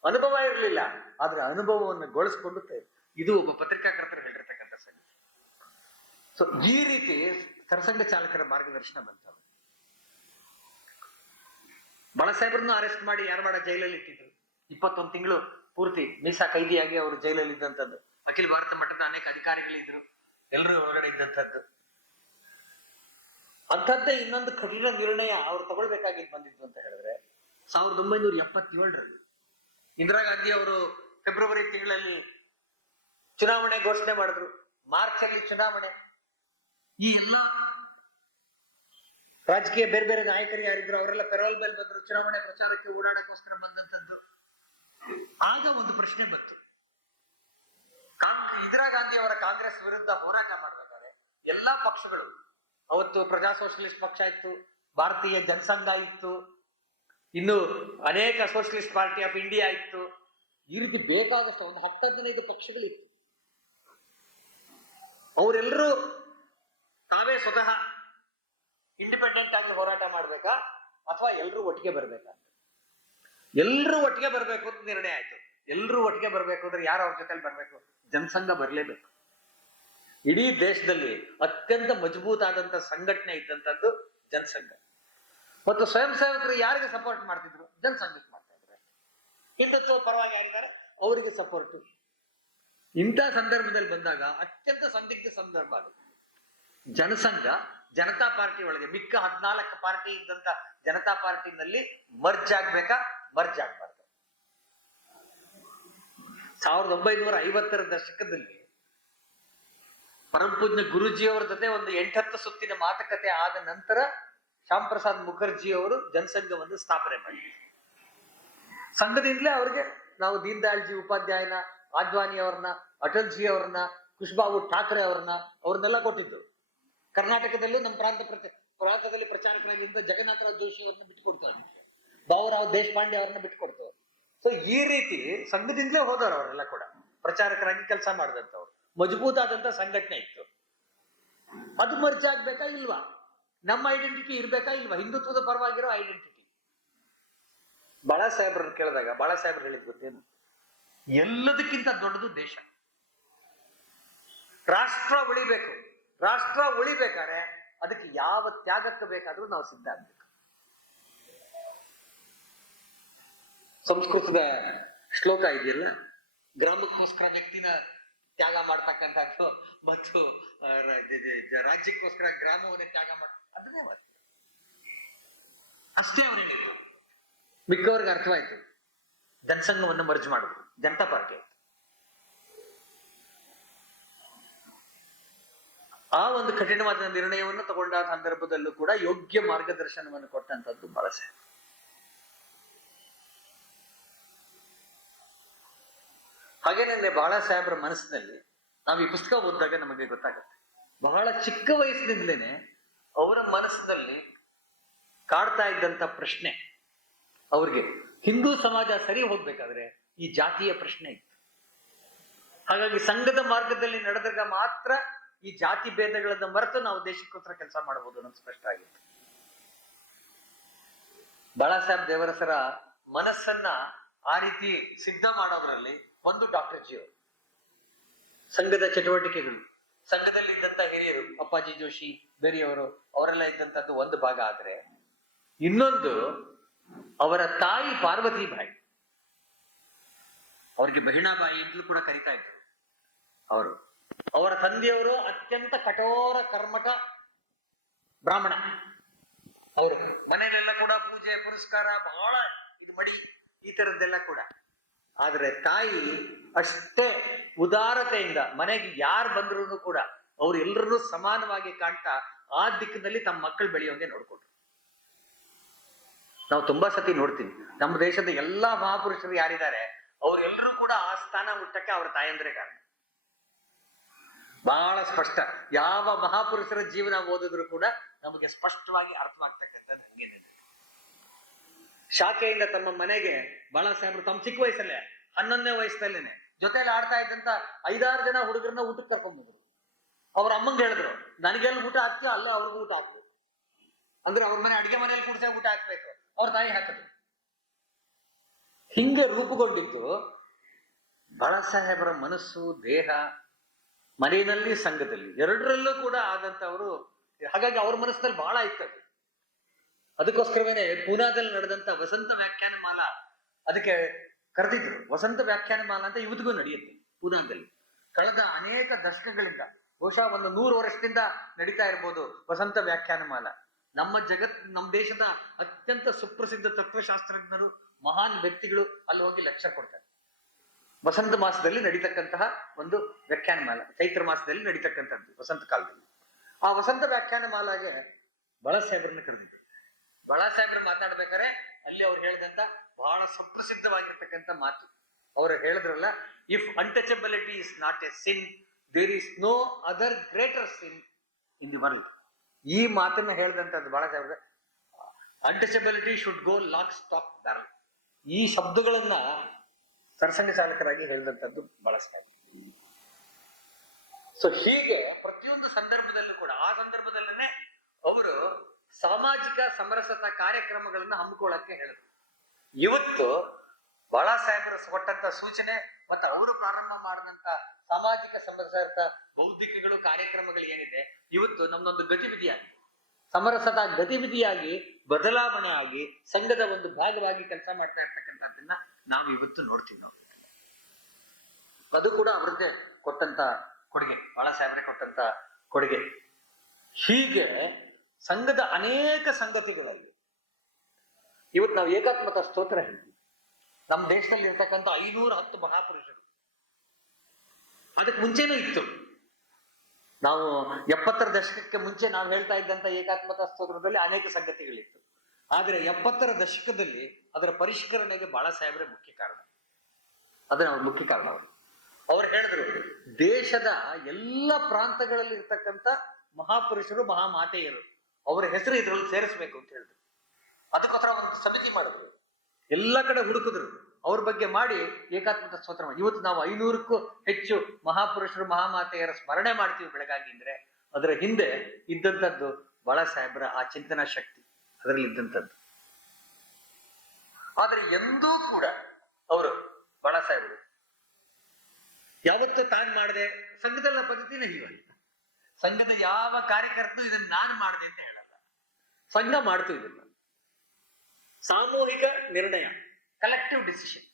ಅನುಭವ ಇರಲಿಲ್ಲ, ಆದ್ರೆ ಅನುಭವವನ್ನು ಗೊಳಿಸ್ಕೊಂಡು ಇದು ಒಬ್ಬ ಪತ್ರಿಕಾಕರ್ತರು ಹೇಳಿರ್ತಕ್ಕಂಥ ಸಂಗತಿ. ಸೊ ಈ ರೀತಿ ಸರಸಂಘ ಚಾಲಕರ ಮಾರ್ಗದರ್ಶನ ಬಂತವ. ಬಾಳಾಸಾಹೇಬ್ರನ್ನು ಅರೆಸ್ಟ್ ಮಾಡಿ ಯಾರು ಮಾಡ ಜೈಲಲ್ಲಿ ಇಟ್ಟಿದ್ರು. 21 ತಿಂಗಳು ಪೂರ್ತಿ ಮೀಸಾ ಕೈದಿಯಾಗಿ ಅವರು ಜೈಲಲ್ಲಿ ಇದ್ದಂಥದ್ದು. ಅಖಿಲ ಭಾರತ ಮಟ್ಟದ ಅನೇಕ ಅಧಿಕಾರಿಗಳಿದ್ರು, ಎಲ್ಲರೂ ಹೊರಗಡೆ ಇದ್ದಂಥದ್ದು. ಅಂಥದ್ದೇ ಇನ್ನೊಂದು ಕಠಿಣ ನಿರ್ಣಯ ಅವ್ರು ತಗೊಳ್ಬೇಕಾಗಿದ್ದು ಬಂದಿದ್ದು ಅಂತ ಹೇಳಿದ್ರೆ 1977ರಲ್ಲಿ ಇಂದಿರಾ ಗಾಂಧಿ ಅವರು ಫೆಬ್ರವರಿ ತಿಂಗಳಲ್ಲಿ ಚುನಾವಣೆ ಘೋಷಣೆ ಮಾಡಿದ್ರು. ಮಾರ್ಚ್ ಅಲ್ಲಿ ಚುನಾವಣೆ. ಈ ಎಲ್ಲ ರಾಜಕೀಯ ಬೇರೆ ಬೇರೆ ನಾಯಕರು ಯಾರಿದ್ರು ಅವರೆಲ್ಲ ಪೆರೋಲ್ ಮೇಲೆ ಬಂದ್ರು, ಚುನಾವಣೆ ಪ್ರಚಾರಕ್ಕೆ ಓಡಾಡಕ್ಕೋಸ್ಕರ ಬಂದಂತದ್ದು. ಆಗ ಒಂದು ಪ್ರಶ್ನೆ ಬಂತು, ಇಂದಿರಾ ಗಾಂಧಿ ಅವರ ಕಾಂಗ್ರೆಸ್ ವಿರುದ್ಧ ಹೋರಾಟ ಮಾಡ್ಬೇಕಾದ್ರೆ ಎಲ್ಲಾ ಪಕ್ಷಗಳು, ಅವತ್ತು ಪ್ರಜಾ ಸೋಷಲಿಸ್ಟ್ ಪಕ್ಷ ಇತ್ತು, ಭಾರತೀಯ ಜನಸಂಘ ಇತ್ತು, ಇನ್ನು ಅನೇಕ ಸೋಷಲಿಸ್ಟ್ ಪಾರ್ಟಿ ಆಫ್ ಇಂಡಿಯಾ ಇತ್ತು, ಈ ರೀತಿ ಬೇಕಾದಷ್ಟು ಒಂದು 10-15 ಪಕ್ಷಗಳಿತ್ತು. ಅವರೆಲ್ಲರೂ ತಾವೇ ಸ್ವತಃ ಇಂಡಿಪೆಂಡೆಂಟ್ ಆಗಿ ಹೋರಾಟ ಮಾಡ್ಬೇಕಾ ಅಥವಾ ಎಲ್ರೂ ಒಟ್ಟಿಗೆ ಬರ್ಬೇಕಾ? ಎಲ್ರೂ ಒಟ್ಟಿಗೆ ಬರ್ಬೇಕು ಅಂತ ನಿರ್ಣಯ ಆಯ್ತು. ಎಲ್ರೂ ಒಟ್ಟಿಗೆ ಬರ್ಬೇಕು ಅಂದ್ರೆ ಯಾರು ಅವ್ರ ಜೊತೆಲಿ ಬರ್ಬೇಕು? ಜನಸಂಘ ಬರ್ಲೇಬೇಕು. ಇಡೀ ದೇಶದಲ್ಲಿ ಅತ್ಯಂತ ಮಜಬೂತ್ ಆದಂತ ಸಂಘಟನೆ ಇದ್ದಂಥದ್ದು ಜನಸಂಘ. ಮತ್ತು ಸ್ವಯಂ ಸೇವಕರು ಯಾರಿಗೆ ಸಪೋರ್ಟ್ ಮಾಡ್ತಿದ್ರು? ಜನಸಂಘಕ್ಕೆ ಮಾಡ್ತಾ ಇದ್ರು. ಹಿಂದುತ್ವ ಪರವಾಗಿ ಯಾರಿದ್ದಾರೆ ಅವರಿಗೂ ಸಪೋರ್ಟ್. ಇಂಥ ಸಂದರ್ಭದಲ್ಲಿ ಬಂದಾಗ ಅತ್ಯಂತ ಸಂದಿಗ್ಧ ಸಂದರ್ಭ ಅದು. ಜನಸಂಘ ಜನತಾ ಪಾರ್ಟಿ ಒಳಗೆ ಮಿಕ್ಕ 14 ಪಾರ್ಟಿ ಇದ್ದಂತ ಜನತಾ ಪಾರ್ಟಿನಲ್ಲಿ ಮರ್ಜ್ ಆಗ್ಬೇಕಾ, ಮರ್ಜ್ ಆಗ್ಬಾರ್ದು. 1950ರ ದಶಕದಲ್ಲಿ ಪರಮಪೂಜ್ಯ ಗುರುಜಿಯವರ ಜೊತೆ ಒಂದು 8-10 ಸುತ್ತಿನ ಮಾತುಕತೆ ಆದ ನಂತರ ಶ್ಯಾಮ್ ಪ್ರಸಾದ್ ಮುಖರ್ಜಿ ಅವರು ಜನಸಂಘವನ್ನು ಸ್ಥಾಪನೆ ಮಾಡಿದ್ರು. ಸಂಘದಿಂದಲೇ ಅವ್ರಿಗೆ ನಾವು ದೀನ್ ದಯಾಳ್ ಜಿ ಉಪಾಧ್ಯಾಯನ, ಆಡ್ವಾಣಿ ಅವ್ರನ್ನ, ಅಟಲ್ ಜಿ ಅವ್ರನ್ನ, ಖುಷ್ಬಾಬು ಠಾಕ್ರೆ ಅವ್ರನ್ನೆಲ್ಲ ಕೊಟ್ಟಿದ್ದು. ಕರ್ನಾಟಕದಲ್ಲೂ ನಮ್ಮ ಪ್ರಾಂತದಲ್ಲಿ ಪ್ರಚಾರಕರಾಗಿದ್ದ ಜಗನ್ನಾಥರಾವ್ ಜೋಶಿ ಅವ್ರನ್ನ ಬಿಟ್ಟುಕೊಡ್ತಾರೆ, ಬಾಬುರಾವ್ ದೇಶಪಾಂಡೆ ಅವ್ರನ್ನ ಬಿಟ್ಟುಕೊಡ್ತಾರೆ. ಸೊ ಈ ರೀತಿ ಸಂಘದಿಂದಲೇ ಹೋದವರು ಅವರೆಲ್ಲ ಕೂಡ ಪ್ರಚಾರಕರಾಗಿ ಕೆಲಸ ಮಾಡಿದಂಥವ್ರು. ಮಜಬೂತ್ ಆದಂತ ಸಂಘಟನೆ ಇತ್ತು. ಅದು ಮರ್ಜ್ ಆಗ್ಬೇಕಾ ಇಲ್ವಾ? ನಮ್ಮ ಐಡೆಂಟಿಟಿ ಇರ್ಬೇಕಾ ಇಲ್ವಾ? ಹಿಂದುತ್ವದ ಪರವಾಗಿರೋ ಐಡೆಂಟಿಟಿ. ಬಾಳಾ ಸಾಹೇಬ್ರನ್ನ ಕೇಳಿದಾಗ ಬಾಳಾ ಸಾಹೇಬ್ರು ಹೇಳಿದ್ ಗೊತ್ತೇನು? ಎಲ್ಲದಕ್ಕಿಂತ ದೊಡ್ಡದು ದೇಶ. ರಾಷ್ಟ್ರ ಉಳಿಬೇಕು. ರಾಷ್ಟ್ರ ಉಳಿಬೇಕಾದ್ರೆ ಅದಕ್ಕೆ ಯಾವ ತ್ಯಾಗಕ್ಕೆ ಬೇಕಾದ್ರೂ ನಾವು ಸಿದ್ಧ ಆಗ್ಬೇಕು. ಸಂಸ್ಕೃತದ ಶ್ಲೋಕ ಇದೆಯಲ್ಲ, ಗ್ರಾಮಕ್ಕೋಸ್ಕರ ವ್ಯಕ್ತಿನ ತ್ಯಾಗ ಮಾಡ್ತಕ್ಕಂಥದ್ದು ಮತ್ತು ರಾಜ್ಯಕ್ಕೋಸ್ಕರ ಗ್ರಾಮವನ್ನೇ ತ್ಯಾಗ ಮಾಡ, ಅದನ್ನೇ ಅಷ್ಟೇ ಅವ್ರು ಹೇಳಿದ್ರು. ಮಿಕ್ಕವ್ರಿಗೆ ಅರ್ಥವಾಯ್ತು. ಜನಸಂಘವನ್ನು ಮರ್ಜ್ ಮಾಡಿದ್ರು, ಜನತಾ ಪಾರ್ಟಿ ಆಯ್ತು. ಆ ಒಂದು ಕಠಿಣವಾದ ನಿರ್ಣಯವನ್ನು ತಗೊಂಡ ಸಂದರ್ಭದಲ್ಲೂ ಕೂಡ ಯೋಗ್ಯ ಮಾರ್ಗದರ್ಶನವನ್ನು ಕೊಟ್ಟಂತದ್ದು ಬಾಳಾ ಸಾಹೇಬ್. ಹಾಗೇನೆ ಬಾಳಾ ಸಾಹೇಬ್ರ ಮನಸ್ಸಿನಲ್ಲಿ ನಾವು ಈ ಪುಸ್ತಕ ಓದಿದಾಗ ನಮಗೆ ಗೊತ್ತಾಗುತ್ತೆ, ಬಹಳ ಚಿಕ್ಕ ವಯಸ್ಸಿನಿಂದಲೇನೆ ಅವರ ಮನಸ್ಸಿನಲ್ಲಿ ಕಾಡ್ತಾ ಇದ್ದಂತ ಪ್ರಶ್ನೆ, ಅವ್ರಿಗೆ ಹಿಂದೂ ಸಮಾಜ ಸರಿ ಹೋಗ್ಬೇಕಾದ್ರೆ ಈ ಜಾತಿಯ ಪ್ರಶ್ನೆ ಇತ್ತು. ಹಾಗಾಗಿ ಸಂಘದ ಮಾರ್ಗದಲ್ಲಿ ನಡೆದಾಗ ಮಾತ್ರ ಈ ಜಾತಿ ಭೇದಗಳನ್ನು ಮರೆತು ನಾವು ದೇಶಕ್ಕೋಸ್ಕರ ಕೆಲಸ ಮಾಡಬಹುದು ಅನ್ನೋದು ಸ್ಪಷ್ಟ ಆಗಿತ್ತು. ಬಾಳಾ ಸಾಹೇಬ್ ದೇವರಸರ ಮನಸ್ಸನ್ನ ಆ ರೀತಿ ಸಿದ್ಧ ಮಾಡೋದ್ರಲ್ಲಿ ಒಂದು ಡಾಕ್ಟರ್ ಜಿ ಅವರು, ಸಂಘದ ಚಟುವಟಿಕೆಗಳು, ಸಂಘದಲ್ಲಿದ್ದಂತ ಹಿರಿಯರು ಅಪ್ಪಾಜಿ ಜೋಶಿ ಬೇರೆಯವರು ಅವರೆಲ್ಲ ಇದ್ದಂಥದ್ದು ಒಂದು ಭಾಗ ಆದ್ರೆ, ಇನ್ನೊಂದು ಅವರ ತಾಯಿ ಪಾರ್ವತಿ ಬಾಯಿ, ಅವ್ರಿಗೆ ಬಹಿಣಾಬಾಯಿ ಅಂತಲೂ ಕೂಡ ಕರೀತಾ ಇದ್ರು ಅವರು. ಅವರ ತಂದೆಯವರು ಅತ್ಯಂತ ಕಠೋರ ಕರ್ಮಠ ಬ್ರಾಹ್ಮಣ. ಅವರು ಮನೆಯಲ್ಲೆಲ್ಲ ಕೂಡ ಪೂಜೆ ಪುರಸ್ಕಾರ ಬಹಳ ಇದು ಮಡಿ ಈ ತರದ್ದೆಲ್ಲ ಕೂಡ. ಆದ್ರೆ ತಾಯಿ ಅಷ್ಟೇ ಉದಾರತೆಯಿಂದ ಮನೆಗೆ ಯಾರು ಬಂದ್ರು ಕೂಡ ಅವ್ರು ಎಲ್ಲರನ್ನೂ ಸಮಾನವಾಗಿ ಕಾಣ್ತಾ ಆ ದಿಕ್ಕಿನಲ್ಲಿ ತಮ್ಮ ಮಕ್ಕಳು ಬೆಳೆಯೋಂಗೆ ನೋಡ್ಕೊಟ್ರು. ನಾವು ತುಂಬಾ ಸತಿ ನೋಡ್ತೀವಿ ನಮ್ಮ ದೇಶದ ಎಲ್ಲಾ ಮಹಾಪುರುಷರು ಯಾರಿದ್ದಾರೆ ಅವ್ರೆಲ್ಲರೂ ಕೂಡ ಆ ಸ್ಥಾನ ಹುಟ್ಟಕ್ಕೆ ಅವ್ರ ತಾಯಂದ್ರೆ ಕಾರಣ. ಬಹಳ ಸ್ಪಷ್ಟ. ಯಾವ ಮಹಾಪುರುಷರ ಜೀವನ ಓದಿದ್ರು ಕೂಡ ನಮಗೆ ಸ್ಪಷ್ಟವಾಗಿ ಅರ್ಥವಾಗ್ತಕ್ಕಂಥದ್ದು ಹಂಗೇನಿದೆ. ಶಾಖೆಯಿಂದ ತಮ್ಮ ಮನೆಗೆ ಬಾಳಾ ಸಾಹೇಬ್ರು ತಮ್ಮ ಚಿಕ್ಕ ವಯಸ್ಸಲ್ಲೇ 11ನೇ ವಯಸ್ಸಲ್ಲೇನೆ ಜೊತೆಲಿ ಆಡ್ತಾ ಇದ್ದಂತ 5-6 ಜನ ಹುಡುಗರನ್ನ ಊಟಕ್ಕೆ ಕರ್ಕೊಂಡ್ಬಂದ್ರು. ಅವ್ರ ಅಮ್ಮಂಗೆ ಹೇಳಿದ್ರು, ನನಗೆಲ್ಲ ಊಟ ಹಾಕ್ತೀಯ ಅಲ್ಲ ಅವ್ರಿಗೂ ಊಟ ಹಾಕ್ಬೇಕು ಅಂದ್ರೆ ಅವ್ರ ಮನೆ ಅಡಿಗೆ ಮನೆಯಲ್ಲಿ ಕೂಡ್ಸೆ ಊಟ ಹಾಕ್ಬೇಕು. ಅವ್ರ ತಾಯಿ ಹಾಕಿದ್ರು. ಹಿಂಗೆ ರೂಪುಗೊಂಡಿದ್ದು ಬಾಳಾ ಸಾಹೇಬರ ಮನಸ್ಸು, ದೇಹ, ಮನೆಯಲ್ಲಿ ಸಂಘದಲ್ಲಿ ಎರಡರಲ್ಲೂ ಕೂಡ ಆದಂತವರು. ಹಾಗಾಗಿ ಅವ್ರ ಮನಸ್ಸಿನಲ್ಲಿ ಬಹಳ ಇತ್ತದು. ಅದಕ್ಕೋಸ್ಕರವೇನೆ ಪೂನಾದಲ್ಲಿ ನಡೆದಂತ ವಸಂತ ವ್ಯಾಖ್ಯಾನ ಮಾಲಾ ಅದಕ್ಕೆ ಕರೆದಿದ್ರು. ವಸಂತ ವ್ಯಾಖ್ಯಾನ ಮಾಲಾ ಅಂತ ಇವತ್ತಿಗೂ ನಡೆಯುತ್ತೆ ಪೂನಾದಲ್ಲಿ. ಕಳೆದ ಅನೇಕ ದಶಕಗಳಿಂದ, ಬಹುಶಃ ಒಂದು 100 ವರ್ಷದಿಂದ ನಡೀತಾ ಇರ್ಬೋದು ವಸಂತ ವ್ಯಾಖ್ಯಾನ ಮಾಲಾ. ನಮ್ಮ ದೇಶದ ಅತ್ಯಂತ ಸುಪ್ರಸಿದ್ಧ ತತ್ವಶಾಸ್ತ್ರಜ್ಞರು, ಮಹಾನ್ ವ್ಯಕ್ತಿಗಳು ಅಲ್ಲಿ ಹೋಗಿ ಲೆಕ್ಚರ್ ಕೊಡ್ತಾರೆ. ವಸಂತ ಮಾಸದಲ್ಲಿ ನಡೀತಕ್ಕಂತಹ ಒಂದು ವ್ಯಾಖ್ಯಾನ ಮಾಲಾ, ಚೈತ್ರ ಮಾಸದಲ್ಲಿ ನಡೀತಕ್ಕಂಥದ್ದು ವಸಂತ ಕಾಲದಲ್ಲಿ. ಆ ವಸಂತ ವ್ಯಾಖ್ಯಾನ ಮಾಲಾಗೆ ಬಾಳಾ ಸಾಹೇಬ್ರನ್ನ ಕರೆದಿದ್ರು. ಬಾಳಾ ಸಾಹೇಬ್ರ ಮಾತಾಡ್ಬೇಕಾರೆ ಅಲ್ಲಿ ಅವ್ರು ಹೇಳಿದಂತ ಬಹಳ ಸುಪ್ರಸಿದ್ಧವಾಗಿರ್ತಕ್ಕಂಥ ಮಾತು. ಅವರು ಹೇಳಿದ್ರಲ್ಲ, if untouchability is not a sin, there is no other greater sin in the world. ಈ ಮಾತನ್ನ ಹೇಳಿದಂತದ್ದು ಬಾಳಾ ಸಾಹೇಬ್ರ. Untouchability should go lock stock barrel. ಈ ಶಬ್ದಗಳನ್ನ ಸರಸಂಘ ಚಾಲಕರಾಗಿ ಹೇಳಿದಂತದ್ದು ಬಾಳಾ ಸಾಹೇಬ್. ಸೊ ಹೀಗೆ ಪ್ರತಿಯೊಂದು ಸಂದರ್ಭದಲ್ಲೂ ಕೂಡ ಆ ಸಂದರ್ಭದಲ್ಲೇನೆ ಅವರು ಸಾಮಾಜಿಕ ಸಮರಸತಾ ಕಾರ್ಯಕ್ರಮಗಳನ್ನ ಹಮ್ಮಿಕೊಳ್ಳಕ್ಕೆ ಹೇಳಿದ್ರು. ಇವತ್ತು ಬಾಳಾ ಸಾಹೇಬರು ಕೊಟ್ಟಂತ ಸೂಚನೆ ಮತ್ತು ಅವರು ಪ್ರಾರಂಭ ಮಾಡಿದಂತ ಸಾಮಾಜಿಕ ಸಮರಸತ ಬೌದ್ಧಿಕಗಳು ಕಾರ್ಯಕ್ರಮಗಳು ಏನಿದೆ, ಇವತ್ತು ನಮ್ದೊಂದು ಗತಿವಿಧಿಯಾಗಿ ಸಮರಸತಾ ಗತಿವಿಧಿಯಾಗಿ ಬದಲಾವಣೆ ಆಗಿ ಸಂಘದ ಒಂದು ಭಾಗವಾಗಿ ಕೆಲಸ ಮಾಡ್ತಾ ಇರ್ತಕ್ಕಂಥದ್ದನ್ನ ನಾವು ಇವತ್ತು ನೋಡ್ತೀವಿ. ನಾವು ಅದು ಕೂಡ ಅವ್ರದ್ದೇ ಕೊಟ್ಟಂತ ಕೊಡುಗೆ, ಬಾಳಾ ಸಾಹೇಬ್ರೆ ಕೊಟ್ಟಂತ ಕೊಡುಗೆ. ಹೀಗೆ ಸಂಘದ ಅನೇಕ ಸಂಗತಿಗಳಲ್ಲಿ ಇವತ್ತು ನಾವು ಏಕಾತ್ಮತಾ ಸ್ತೋತ್ರ ಹೇಳ್ತೀವಿ. ನಮ್ಮ ದೇಶದಲ್ಲಿ ಇರ್ತಕ್ಕಂಥ 510 ಮಹಾಪುರುಷರು, ಅದಕ್ಕೆ ಮುಂಚೆನೂ ಇತ್ತು. ನಾವು 70ರ ದಶಕಕ್ಕೆ ಮುಂಚೆ ನಾವು ಹೇಳ್ತಾ ಇದ್ದಂತ ಏಕಾತ್ಮತಾ ಸ್ತೋತ್ರದಲ್ಲಿ ಅನೇಕ ಸಂಗತಿಗಳಿತ್ತು. ಆದ್ರೆ 70ರ ದಶಕದಲ್ಲಿ ಅದರ ಪರಿಷ್ಕರಣೆಗೆ ಬಾಳಾ ಸಾಹೇಬ್ರೆ ಮುಖ್ಯ ಕಾರಣ. ಅದನ್ನ ಅವ್ರ ಮುಖ್ಯ ಕಾರಣ. ಅವ್ರು ಹೇಳಿದ್ರು, ದೇಶದ ಎಲ್ಲ ಪ್ರಾಂತಗಳಲ್ಲಿ ಇರ್ತಕ್ಕಂಥ ಮಹಾಪುರುಷರು ಮಹಾಮಾತೆಯರು ಅವರ ಹೆಸರು ಇದ್ರಲ್ಲಿ ಸೇರಿಸ್ಬೇಕು ಅಂತ ಹೇಳಿದ್ರು. ಅದಕ್ಕೋಸ್ಕರ ಒಂದು ಸಮಿತಿ ಮಾಡಿದ್ರು, ಎಲ್ಲ ಕಡೆ ಹುಡುಕಿದ್ರು, ಅವ್ರ ಬಗ್ಗೆ ಮಾಡಿ ಏಕಾತ್ಮತಾ ಸ್ತೋತ್ರ ಮಾಡಿ. ಇವತ್ತು ನಾವು 500ಕ್ಕೂ ಹೆಚ್ಚು ಮಹಾಪುರುಷರು ಮಹಾಮಾತೆಯರ ಸ್ಮರಣೆ ಮಾಡ್ತೀವಿ ಬೆಳಗಾಗಿ. ಅಂದ್ರೆ ಅದರ ಹಿಂದೆ ಇದ್ದಂಥದ್ದು ಬಾಳಾ ಸಾಹೇಬ್ರ ಆ ಚಿಂತನಾ ಶಕ್ತಿ ಅದರಲ್ಲಿ ಇದ್ದಂಥದ್ದು. ಆದ್ರೆ ಎಂದೂ ಕೂಡ ಅವರು ಬಾಳಾ ಸಾಹೇಬರು ಯಾವತ್ತೂ ತಾನು ಮಾಡದೆ, ಸಂಘದ ಪದ್ಧತಿನೇ ಹೀಗಾಗಿ ಸಂಘದ ಯಾವ ಕಾರ್ಯಕರ್ತನು ಇದನ್ನ ನಾನು ಮಾಡಿದೆ ಅಂತ ಹೇಳಲ್ಲ. ಸಂಘ ಮಾಡ್ತು ಇದನ್ನ ಸಾಮೂಹಿಕ ನಿರ್ಣಯ, ಕಲೆಕ್ಟಿವ್ ಡಿಸಿಷನ್